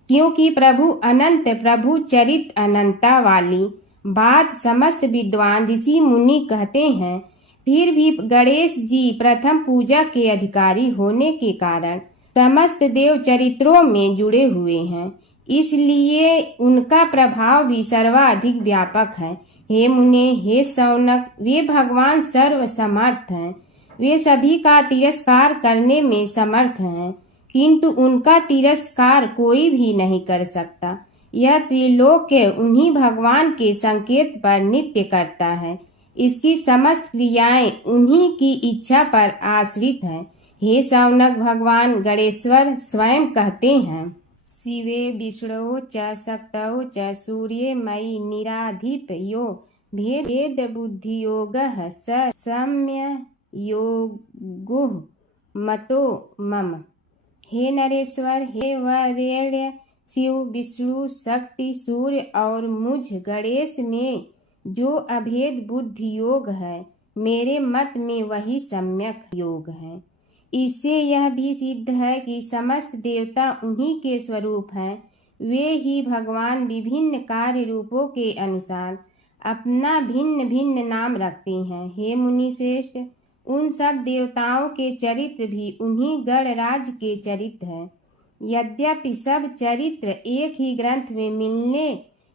क्योंकि प्रभु अनंत, प्रभु चरित अनंता वाली बात समस्त विद्वान ऋषि मुनि कहते हैं। फिर भी गणेश जी प्रथम पूजा के अधिकारी होने के कारण समस्त देव चरित्रों में जुड़े हुए हैं, इसलिए उनका प्रभाव भी सर्वाधिक व्यापक है। हे मुने, हे शौनक, वे भगवान सर्व समर्थ हैं, वे सभी का तिरस्कार करने में समर्थ हैं, किंतु उनका तिरस्कार कोई भी नहीं कर सकता। यह त्रिलोक्य उन्हीं भगवान के संकेत पर नित्य करता है, इसकी समस्त क्रियाएं उन्हीं की इच्छा पर आश्रित हैं। हे शौनक भगवान, गणेश्वर स्वयं कहते हैं, शिवे विष्णो च शक्तौ च सूर्ये मयि निराधिप यो भेद बुद्धि योगः स सम्य योगुः मतो मम। हे नरेश्वर, हे वरेण्य, शिव, विष्णु, शक्ति, सूर्य और मुझ गणेश में जो अभेद बुद्धि योग है, मेरे मत में वही सम्यक योग है। इससे यह भी सिद्ध है कि समस्त देवता उन्हीं के स्वरूप हैं, वे ही भगवान विभिन्न कार्य रूपों के अनुसार अपना भिन्न भिन्न नाम रखते हैं। हे मुनि श्रेष्ठ, उन सब देवताओं के चरित्र भी उन्हीं गणराज के चरित्र हैं। यद्यपि सब चरित्र एक ही ग्रंथ में मिलने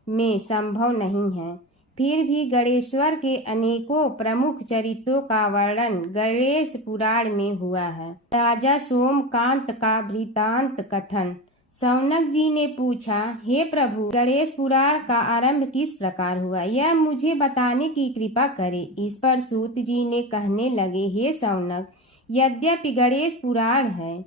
में संभव नहीं है, फिर भी गणेश्वर के अनेकों प्रमुख चरित्रों का वर्णन गणेश पुराण में हुआ है। राजा सोमकांत का वृतांत कथन। शौनक जी ने पूछा, हे प्रभु, गणेश पुराण का आरंभ किस प्रकार हुआ, यह मुझे बताने की कृपा करें। इस पर सूत जी ने कहने लगे, हे शौनक, यद्यपि गणेश पुराण है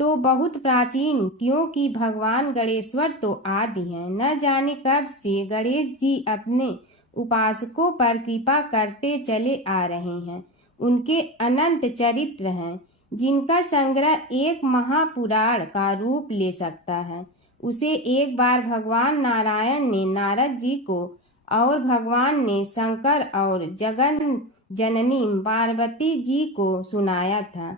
तो बहुत प्राचीन, क्योंकि भगवान गणेश्वर तो आदि हैं। न जाने कब से गणेश जी अपने उपासकों पर कृपा करते चले आ रहे हैं। उनके अनंत चरित्र हैं, जिनका संग्रह एक महापुराण का रूप ले सकता है। उसे एक बार भगवान नारायण ने नारद जी को और भगवान ने शंकर और जगन जननी पार्वती जी को सुनाया था।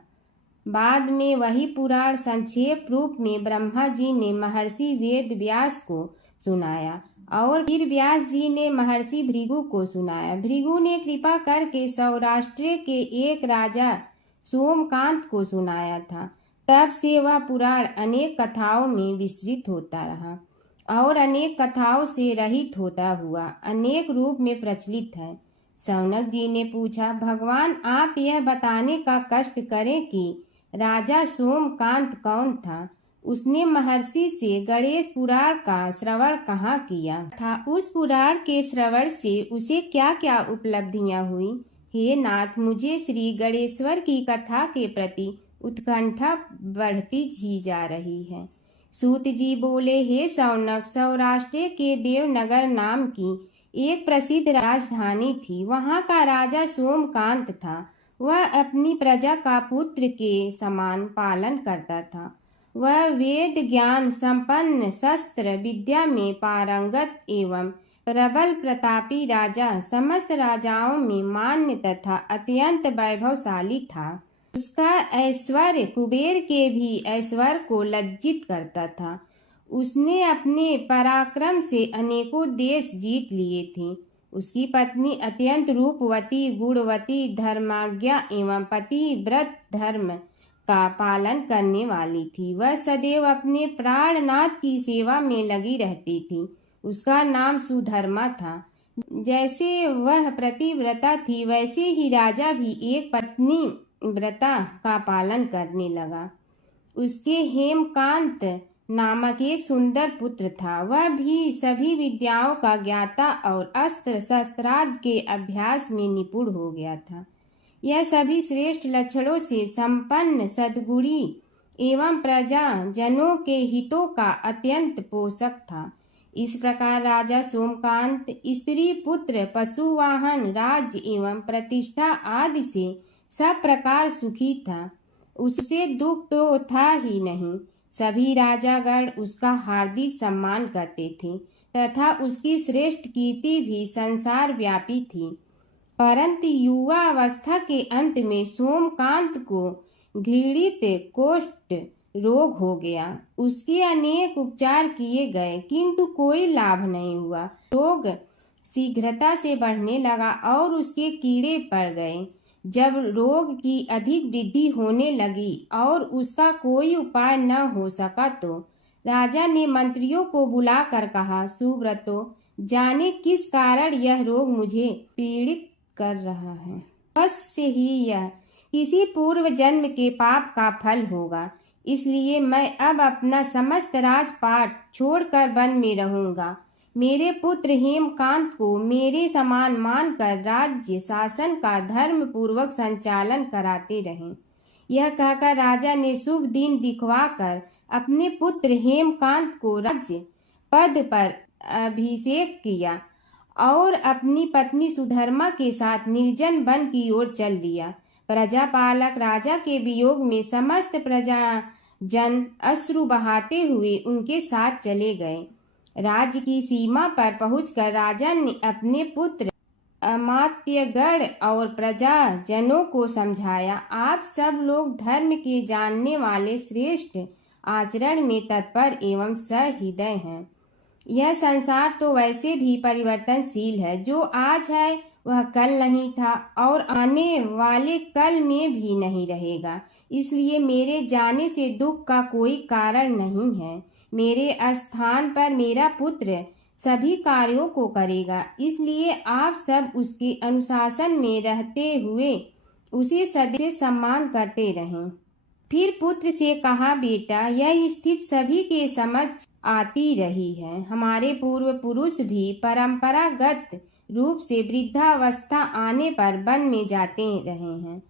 बाद में वही पुराण संक्षेप रूप में ब्रह्मा जी ने महर्षि वेद व्यास को सुनाया और फिर व्यास जी ने महर्षि भृगु को सुनाया। भृगु ने कृपा करके सौराष्ट्र के एक राजा सोमकांत को सुनाया था। तब से वह पुराण अनेक कथाओं में विस्तृत होता रहा और अनेक कथाओं से रहित होता हुआ अनेक रूप में प्रचलित है। शौनक जी ने पूछा, भगवान, आप यह बताने का कष्ट करें कि राजा सोमकांत कौन था, उसने महर्षि से गणेश पुराण का श्रवण कहाँ किया था, उस पुराण के श्रवण से उसे क्या क्या उपलब्धियां हुई। हे नाथ, मुझे श्री गणेश्वर की कथा के प्रति उत्कंठा बढ़ती ही जा रही है। सूत जी बोले, हे शौनक, सौराष्ट्र के देवनगर नाम की एक प्रसिद्ध राजधानी थी। वहाँ का राजा सोमकांत था। वह अपनी प्रजा का पुत्र के समान पालन करता था। वह वेद ज्ञान संपन्न, शस्त्र विद्या में पारंगत एवं प्रबल प्रतापी राजा, समस्त राजाओं में मान्य तथा अत्यंत वैभवशाली था। उसका ऐश्वर्य कुबेर के भी ऐश्वर्य को लज्जित करता था। उसने अपने पराक्रम से अनेकों देश जीत लिए थे। उसकी पत्नी अत्यंत रूपवती, गुणवती, धर्माज्ञा एवं पतिव्रत धर्म का पालन करने वाली थी। वह सदैव अपने प्राणनाथ की सेवा में लगी रहती थी। उसका नाम सुधर्मा था। जैसे वह प्रतिव्रता थी, वैसे ही राजा भी एक पत्नी व्रता का पालन करने लगा। उसके हेमकांत नामक एक सुंदर पुत्र था। वह भी सभी विद्याओं का ज्ञाता और अस्त्र शस्त्रादि के अभ्यास में निपुण हो गया था। यह सभी श्रेष्ठ लक्षणों से संपन्न, सद्गुणी एवं प्रजा जनों के हितों का अत्यंत पोषक था। इस प्रकार राजा सोमकांत स्त्री, पुत्र, पशु, वाहन, राज्य एवं प्रतिष्ठा आदि से सब प्रकार सुखी था। उससे दुख तो था ही नहीं, सभी राजागण उसका हार्दिक सम्मान करते थे तथा उसकी श्रेष्ठ कीर्ति भी संसार व्यापी थी। परंतु युवा अवस्था के अंत में सोमकांत को घृणित कोष्ठ रोग हो गया। उसके अनेक उपचार किए गए किंतु कोई लाभ नहीं हुआ। रोग शीघ्रता से बढ़ने लगा और उसके कीड़े पड़ गए। जब रोग की अधिक वृद्धि होने लगी और उसका कोई उपाय न हो सका तो राजा ने मंत्रियों को बुलाकर कहा, सुब्रतो, जाने किस कारण यह रोग मुझे पीड़ित कर रहा है। अवश्य ही यह किसी पूर्व जन्म के पाप का फल होगा। इसलिए मैं अब अपना समस्त राजपाट छोड़कर वन में रहूंगा। मेरे पुत्र हेमकांत को मेरे समान मानकर राज्य शासन का धर्म पूर्वक संचालन कराते रहें। यह कहकर राजा ने शुभ दिन दिखवाकर अपने पुत्र हेमकांत को राज्य पद पर अभिषेक किया और अपनी पत्नी सुधर्मा के साथ निर्जन वन की ओर चल दिया। प्रजापालक राजा के वियोग में समस्त प्रजा जन अश्रु बहाते हुए उनके साथ चले गए। राज्य की सीमा पर पहुंचकर राजा ने अपने पुत्र अमात्यगण और प्रजाजनों को समझाया, आप सब लोग धर्म के जानने वाले, श्रेष्ठ आचरण में तत्पर एवं सहृदय हैं। यह संसार तो वैसे भी परिवर्तनशील है। जो आज है वह कल नहीं था और आने वाले कल में भी नहीं रहेगा। इसलिए मेरे जाने से दुख का कोई कारण नहीं है। मेरे स्थान पर मेरा पुत्र सभी कार्यों को करेगा। इसलिए आप सब उसके अनुशासन में रहते हुए उसे सदैव सम्मान करते रहें। फिर पुत्र से कहा, बेटा, यह स्थिति सभी के समझ आती रही है। हमारे पूर्व पुरुष भी परंपरागत रूप से वृद्धावस्था आने पर वन में जाते रहे हैं।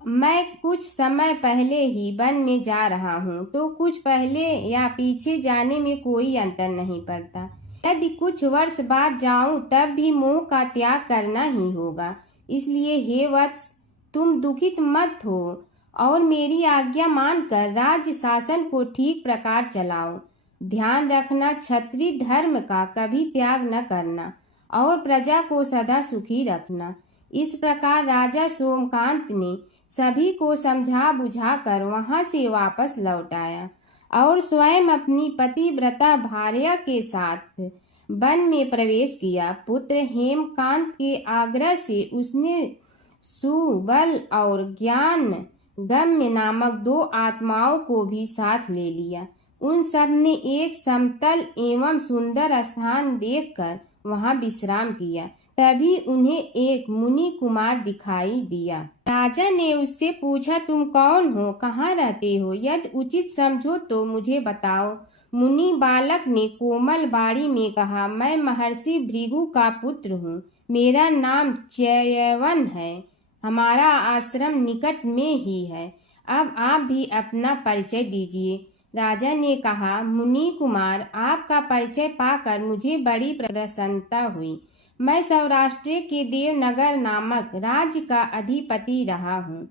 मैं कुछ समय पहले ही वन में जा रहा हूँ तो कुछ पहले या पीछे जाने में कोई अंतर नहीं पड़ता। यदि कुछ वर्ष बाद जाऊं तब भी मोह का त्याग करना ही होगा। इसलिए हे वत्स, तुम दुखित मत हो और मेरी आज्ञा मानकर राज्य शासन को ठीक प्रकार चलाओ। ध्यान रखना, क्षत्रिय धर्म का कभी त्याग न करना और प्रजा को सदा सुखी रखना। इस प्रकार राजा सोमकांत ने सभी को समझा बुझाकर वहां से वापस लौट आया और स्वयं अपनी पतिव्रता भार्या के साथ वन में प्रवेश किया। पुत्र हेमकांत के आग्रह से उसने सुबल और ज्ञान गम्य नामक 2 आत्माओं को भी साथ ले लिया। उन सब ने एक समतल एवं सुंदर स्थान देखकर वहां विश्राम किया। तभी उन्हें एक मुनि कुमार दिखाई दिया। राजा ने उससे पूछा, तुम कौन हो, कहाँ रहते हो? यदि उचित समझो तो मुझे बताओ। मुनि बालक ने कोमल बाणी में कहा, मैं महर्षि भृगु का पुत्र हूँ। मेरा नाम च्यवन है। हमारा आश्रम निकट में ही है। अब आप भी अपना परिचय दीजिए। राजा ने कहा, मुनि कुमार, आपका परिचय पाकर मुझे बड़ी प्रसन्नता हुई। मैं सौराष्ट्र के देवनगर नामक राज्य का अधिपति रहा हूँ।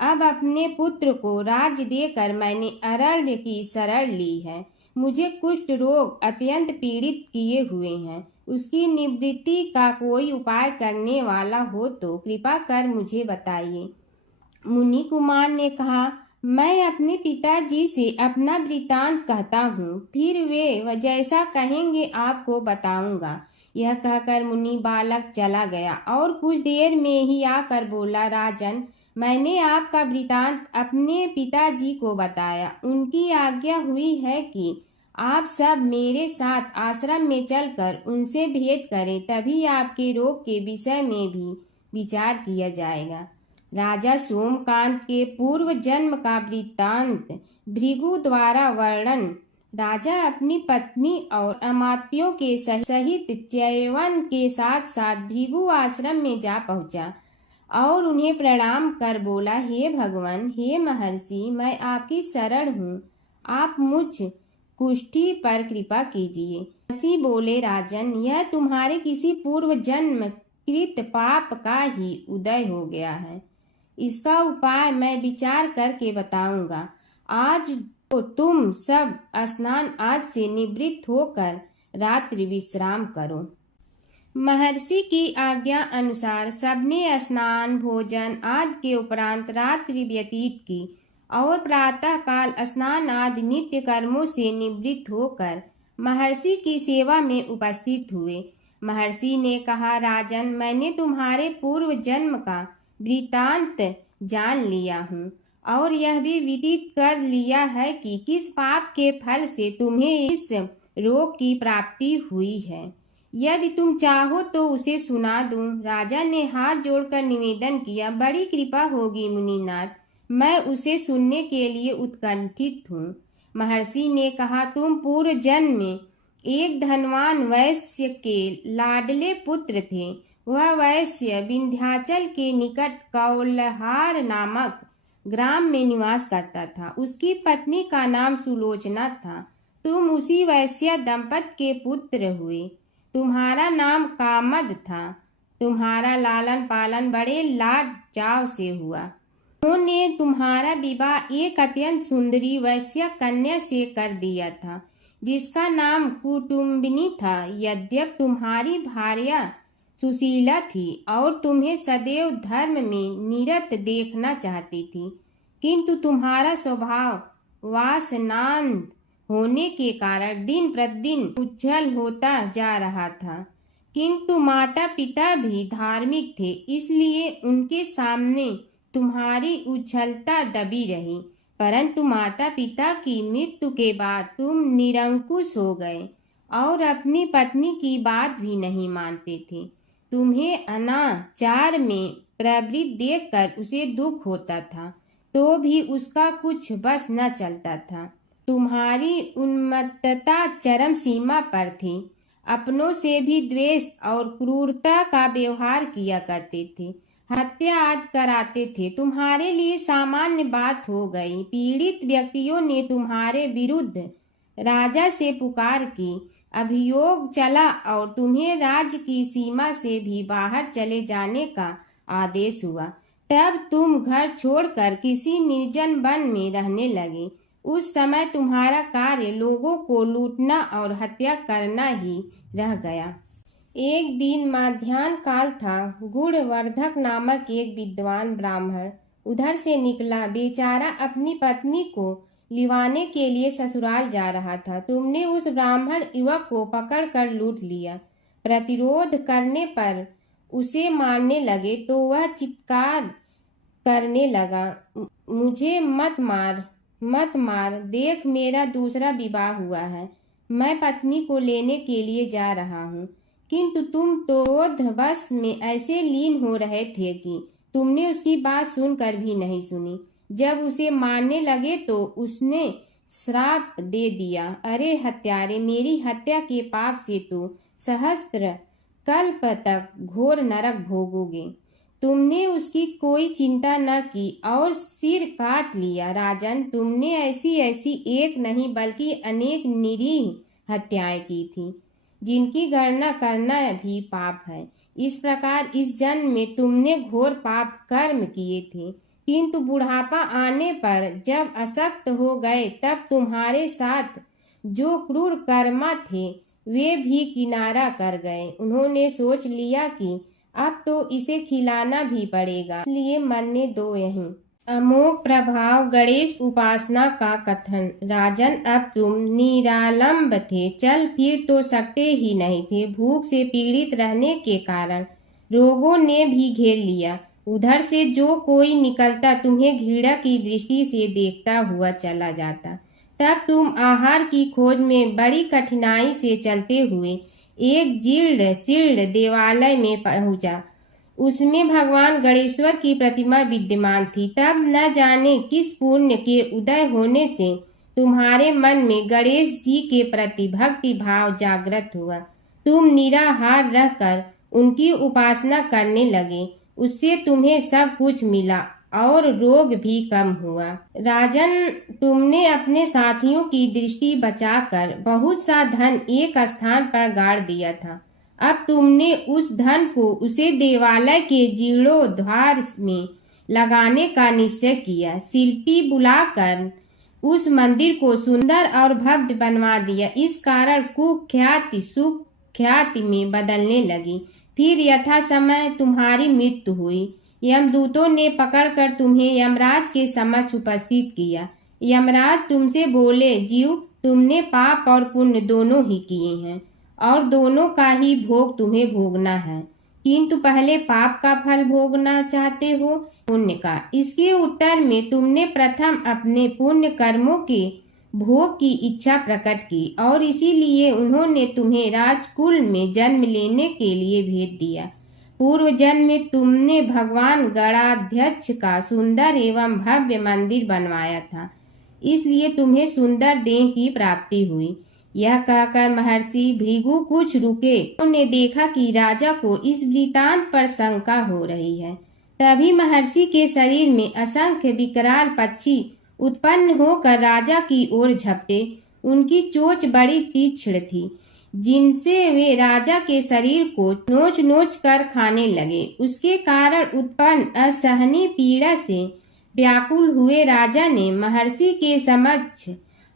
अब अपने पुत्र को राज्य देकर मैंने अरण्य की शरण ली है। मुझे कुष्ठ रोग अत्यंत पीड़ित किए हुए हैं। उसकी निवृत्ति का कोई उपाय करने वाला हो तो कृपा कर मुझे बताइए। मुनि कुमार ने कहा, मैं अपने पिताजी से अपना वृतांत कहता हूँ, फिर वे जैसा कहेंगे आपको बताऊंगा। यह कहकर मुनि बालक चला गया और कुछ देर में ही आकर बोला, राजन, मैंने आपका वृतांत अपने पिताजी को बताया। उनकी आज्ञा हुई है कि आप सब मेरे साथ आश्रम में चलकर उनसे भेंट करें, तभी आपके रोग के विषय में भी विचार किया जाएगा। राजा सोमकांत के पूर्व जन्म का वृत्तांत भृगु द्वारा वर्णन। राजा अपनी पत्नी और अमात्यों के सहित च्यवन के साथ साथ भृगु आश्रम में जा पहुंचा और उन्हें प्रणाम कर बोला, हे भगवान, हे महर्षि, मैं आपकी शरण हूँ। आप मुझ कुष्ठी पर कृपा कीजिए। महर्षि बोले, राजन, यह तुम्हारे किसी पूर्व जन्म कृत पाप का ही उदय हो गया है। इसका उपाय मैं विचार करके बताऊंगा। आज तो तुम सब स्नान आज से निवृत्त होकर रात्रि विश्राम करो। महर्षि की आज्ञा अनुसार सबने स्नान भोजन आदि के उपरांत रात्रि व्यतीत की और प्रातः काल स्नान आदि नित्य कर्मों से निवृत्त होकर महर्षि की सेवा में उपस्थित हुए। महर्षि ने कहा, राजन, मैंने तुम्हारे पूर्व जन्म का वृत्तांत जान लिया हूँ और यह भी विदित कर लिया है कि किस पाप के फल से तुम्हें इस रोग की प्राप्ति हुई है। यदि तुम चाहो तो उसे सुना दूं। राजा ने हाथ जोड़कर निवेदन किया, बड़ी कृपा होगी मुनिनाथ, मैं उसे सुनने के लिए उत्कंठित हूँ। महर्षि ने कहा, तुम पूर्व जन्म में एक धनवान वैश्य के लाडले पुत्र थे। वह वैश्य विंध्याचल के निकट कौलहार नामक ग्राम में निवास करता था। उसकी पत्नी का नाम सुलोचना था। तुम उसी वैश्य दंपत के पुत्र हुए। तुम्हारा नाम कामद था। तुम्हारा लालन पालन बड़े लाड चाव से हुआ। उन्होंने तुम्हारा विवाह एक अत्यंत सुंदरी वैश्य कन्या से कर दिया था, जिसका नाम कुटुम्बिनी था। यद्यप तुम्हारी भार्या सुशीला थी और तुम्हें सदैव धर्म में निरत देखना चाहती थी, किंतु तुम्हारा स्वभाव वासनांध होने के कारण दिन प्रतिदिन उज्जवल होता जा रहा था। किंतु माता पिता भी धार्मिक थे, इसलिए उनके सामने तुम्हारी उज्ज्वलता दबी रही। परंतु माता पिता की मृत्यु के बाद तुम निरंकुश हो गए और अपनी पत्नी की बात भी नहीं मानते थे। तुम्हें अनाचार में प्रवृत्त देखकर उसे दुख होता था, तो भी उसका कुछ बस न चलता था। तुम्हारी उन्मत्तता चरम सीमा पर थी। अपनों से भी द्वेष और क्रूरता का व्यवहार किया करते थे। हत्या आदि कराते थे। तुम्हारे लिए सामान्य बात हो गई। पीड़ित व्यक्तियों ने तुम्हारे विरुद्ध राजा से पुकार की। अभियोग चला और तुम्हें राज्य की सीमा से भी बाहर चले जाने का आदेश हुआ। तब तुम घर छोड़कर किसी निर्जन वन में रहने लगे। उस समय तुम्हारा कार्य लोगों को लूटना और हत्या करना ही रह गया। एक दिन मध्याह्न काल था। गुणवर्धक नामक एक विद्वान ब्राह्मण उधर से निकला। बेचारा अपनी पत्नी को लिवाने के लिए ससुराल जा रहा था। तुमने उस ब्राह्मण युवक को पकड़कर लूट लिया। प्रतिरोध करने पर उसे मारने लगे तो वह चित्कार करने लगा, मुझे मत मार, मत मार, देख मेरा दूसरा विवाह हुआ है। मैं पत्नी को लेने के लिए जा रहा हूँ। किंतु तुम तो क्रोधवश में ऐसे लीन हो रहे थे कि तुमने उसकी बात सुनकर भी नहीं सुनी। जब उसे मारने लगे तो उसने श्राप दे दिया, अरे हत्यारे, मेरी हत्या के पाप से तो सहस्त्र कल्प तक घोर नरक भोगोगे। तुमने उसकी कोई चिंता न की और सिर काट लिया। राजन, तुमने ऐसी एक नहीं बल्कि अनेक निरीह हत्याएं की थी, जिनकी गणना करना भी पाप है। इस प्रकार इस जन्म में तुमने घोर पाप कर्म किए थे, किंतु बुढ़ापा आने पर जब अशक्त हो गए तब तुम्हारे साथ जो क्रूर कर्मा थे वे भी किनारा कर गए। उन्होंने सोच लिया कि अब तो इसे खिलाना भी पड़ेगा, इसलिए मरने दो यहीं। अमोघ प्रभाव गणेश उपासना का कथन। राजन, अब तुम निरालंब थे, चल फिर तो सकते ही नहीं थे। भूख से पीड़ित रहने के कारण रोगों ने भी घेर लिया। उधर से जो कोई निकलता तुम्हें घृणा की दृष्टि से देखता हुआ चला जाता। तब तुम आहार की खोज में बड़ी कठिनाई से चलते हुए एक जीर्ण शीर्ण देवालय में पहुंचा। उसमें भगवान गणेश्वर की प्रतिमा विद्यमान थी। तब न जाने किस पुण्य के उदय होने से तुम्हारे मन में गणेश जी के प्रति भक्ति भाव जागृत हुआ। तुम निराहार रहकर उनकी उपासना करने लगे। उससे तुम्हें सब कुछ मिला और रोग भी कम हुआ। राजन, तुमने अपने साथियों की दृष्टि बचाकर बहुत सा धन एक स्थान पर गाड़ दिया था। अब तुमने उस धन को उसे देवालय के जीर्णोद्धार में लगाने का निश्चय किया। शिल्पी बुलाकर उस मंदिर को सुंदर और भव्य बनवा दिया। इस कारण कुख्याति सुख्याति में बदलने लगी। फिर यथा समय तुम्हारी मृत्यु हुई। यमदूतों ने पकड़कर तुम्हें यमराज के समक्ष उपस्थित किया। यमराज तुमसे बोले, जीव, तुमने पाप और पुण्य दोनों ही किए हैं और दोनों का ही भोग तुम्हें भोगना है, किंतु पहले पाप का फल भोगना चाहते हो पुण्य का। इसके उत्तर में तुमने प्रथम अपने पुण्य कर्मों के भोग की इच्छा प्रकट की और इसीलिए उन्होंने तुम्हें राजकुल में जन्म लेने के लिए भेज दिया। पूर्व जन्म में तुमने भगवान गणाध्यक्ष का सुंदर एवं भव्य मंदिर बनवाया था, इसलिए तुम्हें सुंदर देह की प्राप्ति हुई। यह कहकर महर्षि भृगु कुछ रुके। उन्होंने देखा कि राजा को इस वृतांत पर शंका हो रही है। तभी महर्षि के शरीर में असंख्य विकराल पक्षी उत्पन्न होकर राजा की ओर झपटे। उनकी चोंच बड़ी तीक्ष्ण थी, जिनसे वे राजा के शरीर को नोच नोच कर खाने लगे। उसके कारण उत्पन्न असहनीय पीड़ा से व्याकुल हुए राजा ने महर्षि के समक्ष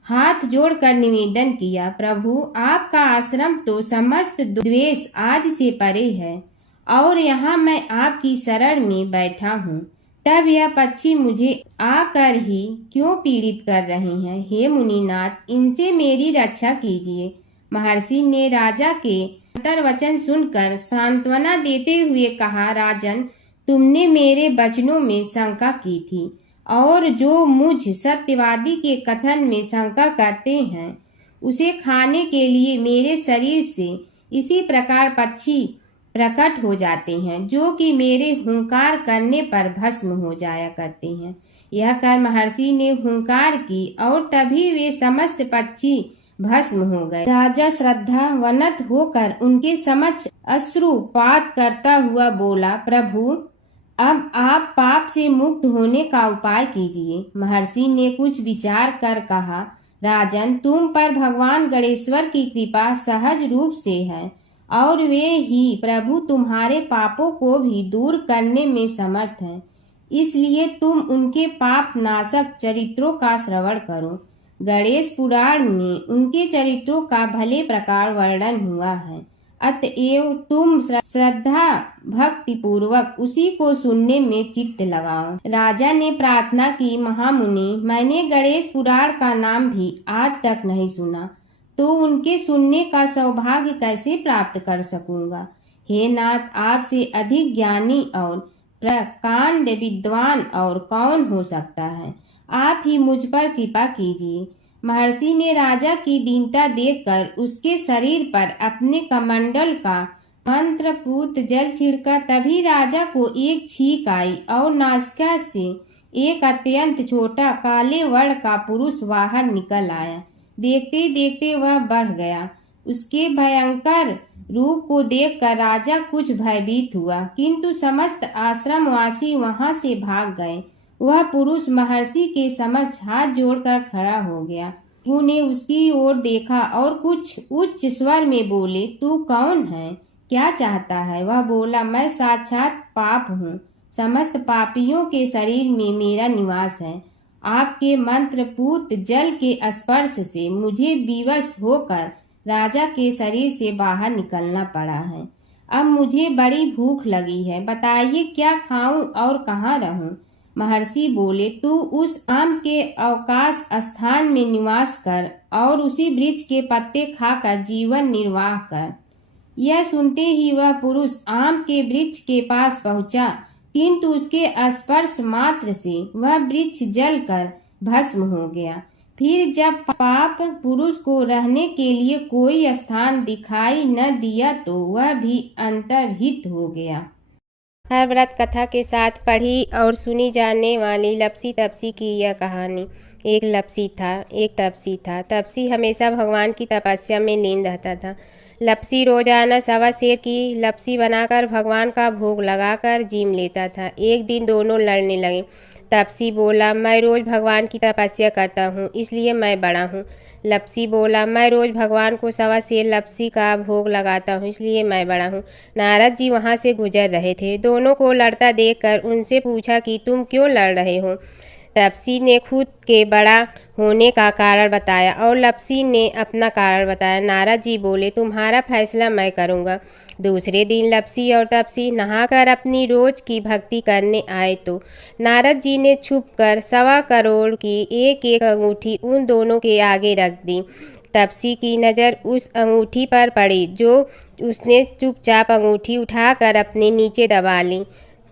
हाथ जोड़कर निवेदन किया, प्रभु, आपका आश्रम तो समस्त द्वेष आदि से परे है और यहाँ मैं आपकी शरण में बैठा हूँ, तब यह पक्षी मुझे आकर ही क्यों पीड़ित कर रहे हैं? हे मुनिनाथ, इनसे मेरी रक्षा कीजिए। महर्षि ने राजा के अंतर्वचन सुनकर सांत्वना देते हुए कहा, राजन, तुमने मेरे वचनों में शंका की थी और जो मुझ सत्यवादी के कथन में शंका करते हैं उसे खाने के लिए मेरे शरीर से इसी प्रकार पक्षी प्रकट हो जाते हैं, जो कि मेरे हुंकार करने पर भस्म हो जाया करते हैं। यह कर महर्षि ने हुंकार की और तभी वे समस्त पक्षी भस्म हो गए। राजा श्रद्धावनत होकर उनके समक्ष अश्रुपात करता हुआ बोला, प्रभु, अब आप पाप से मुक्त होने का उपाय कीजिए। महर्षि ने कुछ विचार कर कहा, राजन, तुम पर भगवान गणेश्वर की कृपा सहज रूप से है और वे ही प्रभु तुम्हारे पापों को भी दूर करने में समर्थ हैं, इसलिए तुम उनके पाप नाशक चरित्रों का श्रवण करो। गणेश पुराण में उनके चरित्रों का भले प्रकार वर्णन हुआ है, अतएव तुम श्रद्धा भक्ति पूर्वक उसी को सुनने में चित्त लगाओ। राजा ने प्रार्थना की, महामुनि, मैंने गणेश पुराण का नाम भी आज तक नहीं सुना, तो उनके सुनने का सौभाग्य कैसे प्राप्त कर सकूंगा? हे नाथ, आपसे अधिक ज्ञानी और प्रकांड विद्वान और कौन हो सकता है? आप ही मुझ पर कृपा कीजिए। महर्षि ने राजा की दीनता देखकर उसके शरीर पर अपने कमंडल का मंत्रपूत जल छिड़का। तभी राजा को एक छींक आई और नासिका से एक अत्यंत छोटा काले वर्ण का पुरुष बाहर निकल आया। देखते देखते वह बढ़ गया। उसके भयंकर रूप को देखकर राजा कुछ भयभीत हुआ, किंतु समस्त आश्रमवासी वहां से भाग गए। वह पुरुष महर्षि के समक्ष हाथ जोड़कर खड़ा हो गया। उन्हें उसकी ओर देखा और कुछ उच्च स्वर में बोले, तू कौन है, क्या चाहता है? वह बोला, मैं साक्षात पाप हूँ, समस्त पापियों के शरीर में मेरा निवास है। आपके मंत्रपूत जल के स्पर्श से मुझे विवश होकर राजा के शरीर से बाहर निकलना पड़ा है। अब मुझे बड़ी भूख लगी है, बताइए क्या खाऊं और कहाँ रहूं? महर्षि बोले, तू उस आम के अवकाश स्थान में निवास कर और उसी वृक्ष के पत्ते खाकर जीवन निर्वाह कर। यह सुनते ही वह पुरुष आम के वृक्ष के पास पहुंचा, किंतु उसके स्पर्श मात्र से वह वृक्ष जलकर भस्म हो गया। फिर जब पाप पुरुष को रहने के लिए कोई स्थान दिखाई न दिया तो वह भी अंतर्हित हो गया। हर व्रत कथा के साथ पढ़ी और सुनी जाने वाली लपसी तपसी की यह कहानी। एक लपसी था, एक तपसी था। तपसी हमेशा भगवान की तपस्या में लीन रहता था। लपसी रोजाना सवा सेर की लपसी बनाकर भगवान का भोग लगाकर जीम लेता था। एक दिन दोनों लड़ने लगे। तपसी बोला, मैं रोज भगवान की तपस्या करता हूँ, इसलिए मैं बड़ा हूँ। लपसी बोला, मैं रोज भगवान को सवा सेर लपसी का भोग लगाता हूँ, इसलिए मैं बड़ा हूँ। नारद जी वहाँ से गुजर रहे थे। दोनों को लड़ता देखकर उनसे पूछा कि तुम क्यों लड़ रहे हो? तपसी ने खुद के बड़ा होने का कारण बताया और लपसी ने अपना कारण बताया। नारद जी बोले, तुम्हारा फैसला मैं करूँगा। दूसरे दिन लपसी और तपसी नहाकर अपनी रोज की भक्ति करने आए तो नारद जी ने छुपकर 1.25 करोड़ की एक एक अंगूठी उन दोनों के आगे रख दी। तपसी की नज़र उस अंगूठी पर पड़ी जो उसने चुपचाप अंगूठी उठाकर अपने नीचे दबा ली।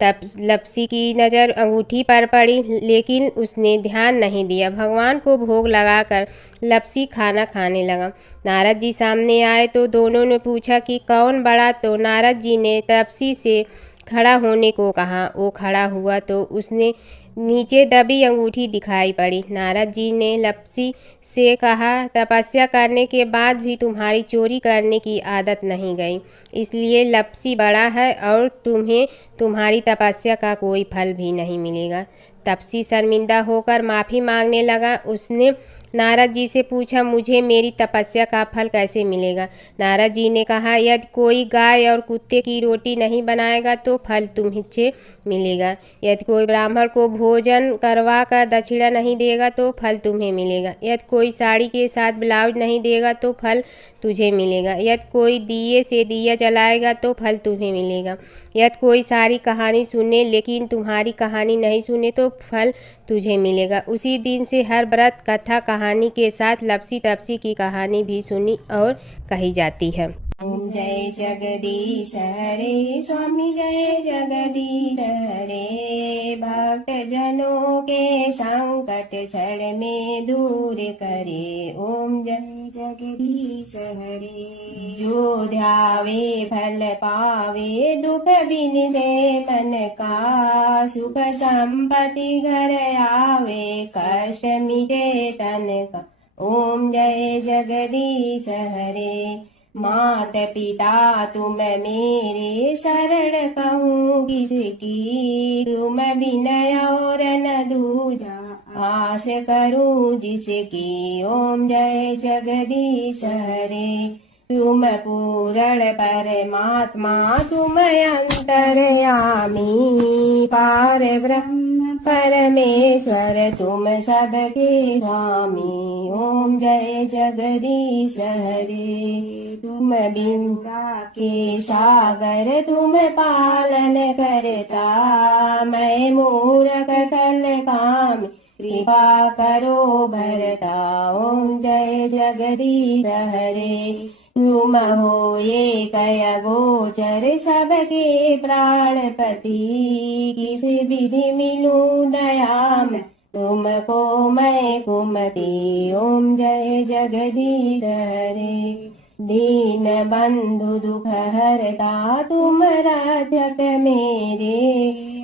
तब लपसी की नज़र अंगूठी पर पड़ी, लेकिन उसने ध्यान नहीं दिया। भगवान को भोग लगाकर लपसी खाना खाने लगा। नारद जी सामने आए तो दोनों ने पूछा कि कौन बड़ा, तो नारद जी ने तपसी से खड़ा होने को कहा। वो खड़ा हुआ तो उसने नीचे दबी अंगूठी दिखाई पड़ी। नारद जी ने लपसी से कहा, तपस्या करने के बाद भी तुम्हारी चोरी करने की आदत नहीं गई, इसलिए लपसी बड़ा है और तुम्हें तुम्हारी तपस्या का कोई फल भी नहीं मिलेगा। तपसी शर्मिंदा होकर माफ़ी मांगने लगा। उसने नारद जी से पूछा, मुझे मेरी तपस्या का फल कैसे मिलेगा? नारद जी ने कहा, यदि कोई गाय और कुत्ते की रोटी नहीं बनाएगा तो फल तुम्हें मिलेगा। यदि कोई ब्राह्मण को भोजन करवा कर दक्षिणा नहीं देगा तो फल तुम्हें मिलेगा। यदि कोई साड़ी के साथ ब्लाउज नहीं देगा तो फल तुझे मिलेगा। यदि कोई दिए से दिया जलाएगा तो फल तुम्हें मिलेगा। यदि कोई सारी कहानी सुने लेकिन तुम्हारी कहानी नहीं सुने तो फल तुझे मिलेगा। उसी दिन से हर व्रत कथा कहानी के साथ लपसी तपसी की कहानी भी सुनी और कही जाती है। ओम जय जगदीश हरे स्वामी, जय जगदीश हरे। भक्त जनों के संकट क्षण में दूर करे। ओम जय जगदीश हरे। जो ध्यावे फल पावे, दुख बिन दे मन का। सुख संपत्ति घर आवे, कष्ट मिटे तन का। ओम जय जगदीश हरे। मात पिता तुम मेरे, शरण कहूँ किसकी। तुम विनय और न दूजा, आस करूँ जिसकी। ओम जय जगदीश हरे। तुम पूर्ण परमात्मा, तुम अंतर्यामी। पार ब्रह्म परमेश्वर, तुम सबके स्वामी। ओम जय जगदीश हरे। तुम बिंदा के सागर, तुम पालन करता। मैं मूरख कल काम, कृपा करो भरता। ओम जय जगदीश हरे। तुम हो ये कय गोचर, सबके प्राणपति। किस विधि मिलूं दया में, तुमको मैं कुमति। ओम जय जगदीश हरे। दीन बंधु दुख हरता, तुम रक्षक मेरे।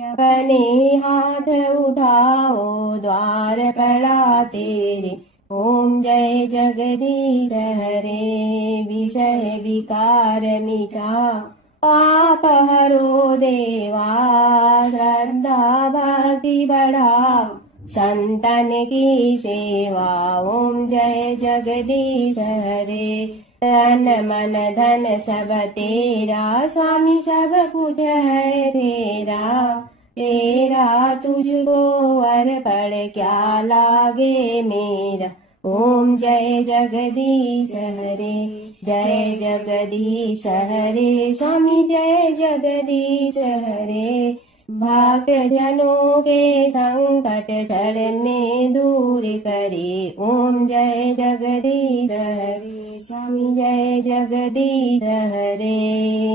अपने हाथ उठाओ, द्वार पड़ा तेरे। ओम जय जगदीश हरे। विषय विकार मिटा, पाप हरो देवा। श्रद्धा भक्ति बढ़ाओ, संतन की सेवा। ओम जय जगदीश हरे। तन मन धन सब तेरा, स्वामी सब कुछ है तेरा। तेरा तुझको अर्पण क्या लागे मेरा। ओम जय जगदीश हरे। जय जगदीश हरे स्वामी, जय जगदीश हरे। भक्त जनों के संकट क्षण में दूर करे। ओम जय जगदीश हरे स्वामी, जय जगदीश हरे।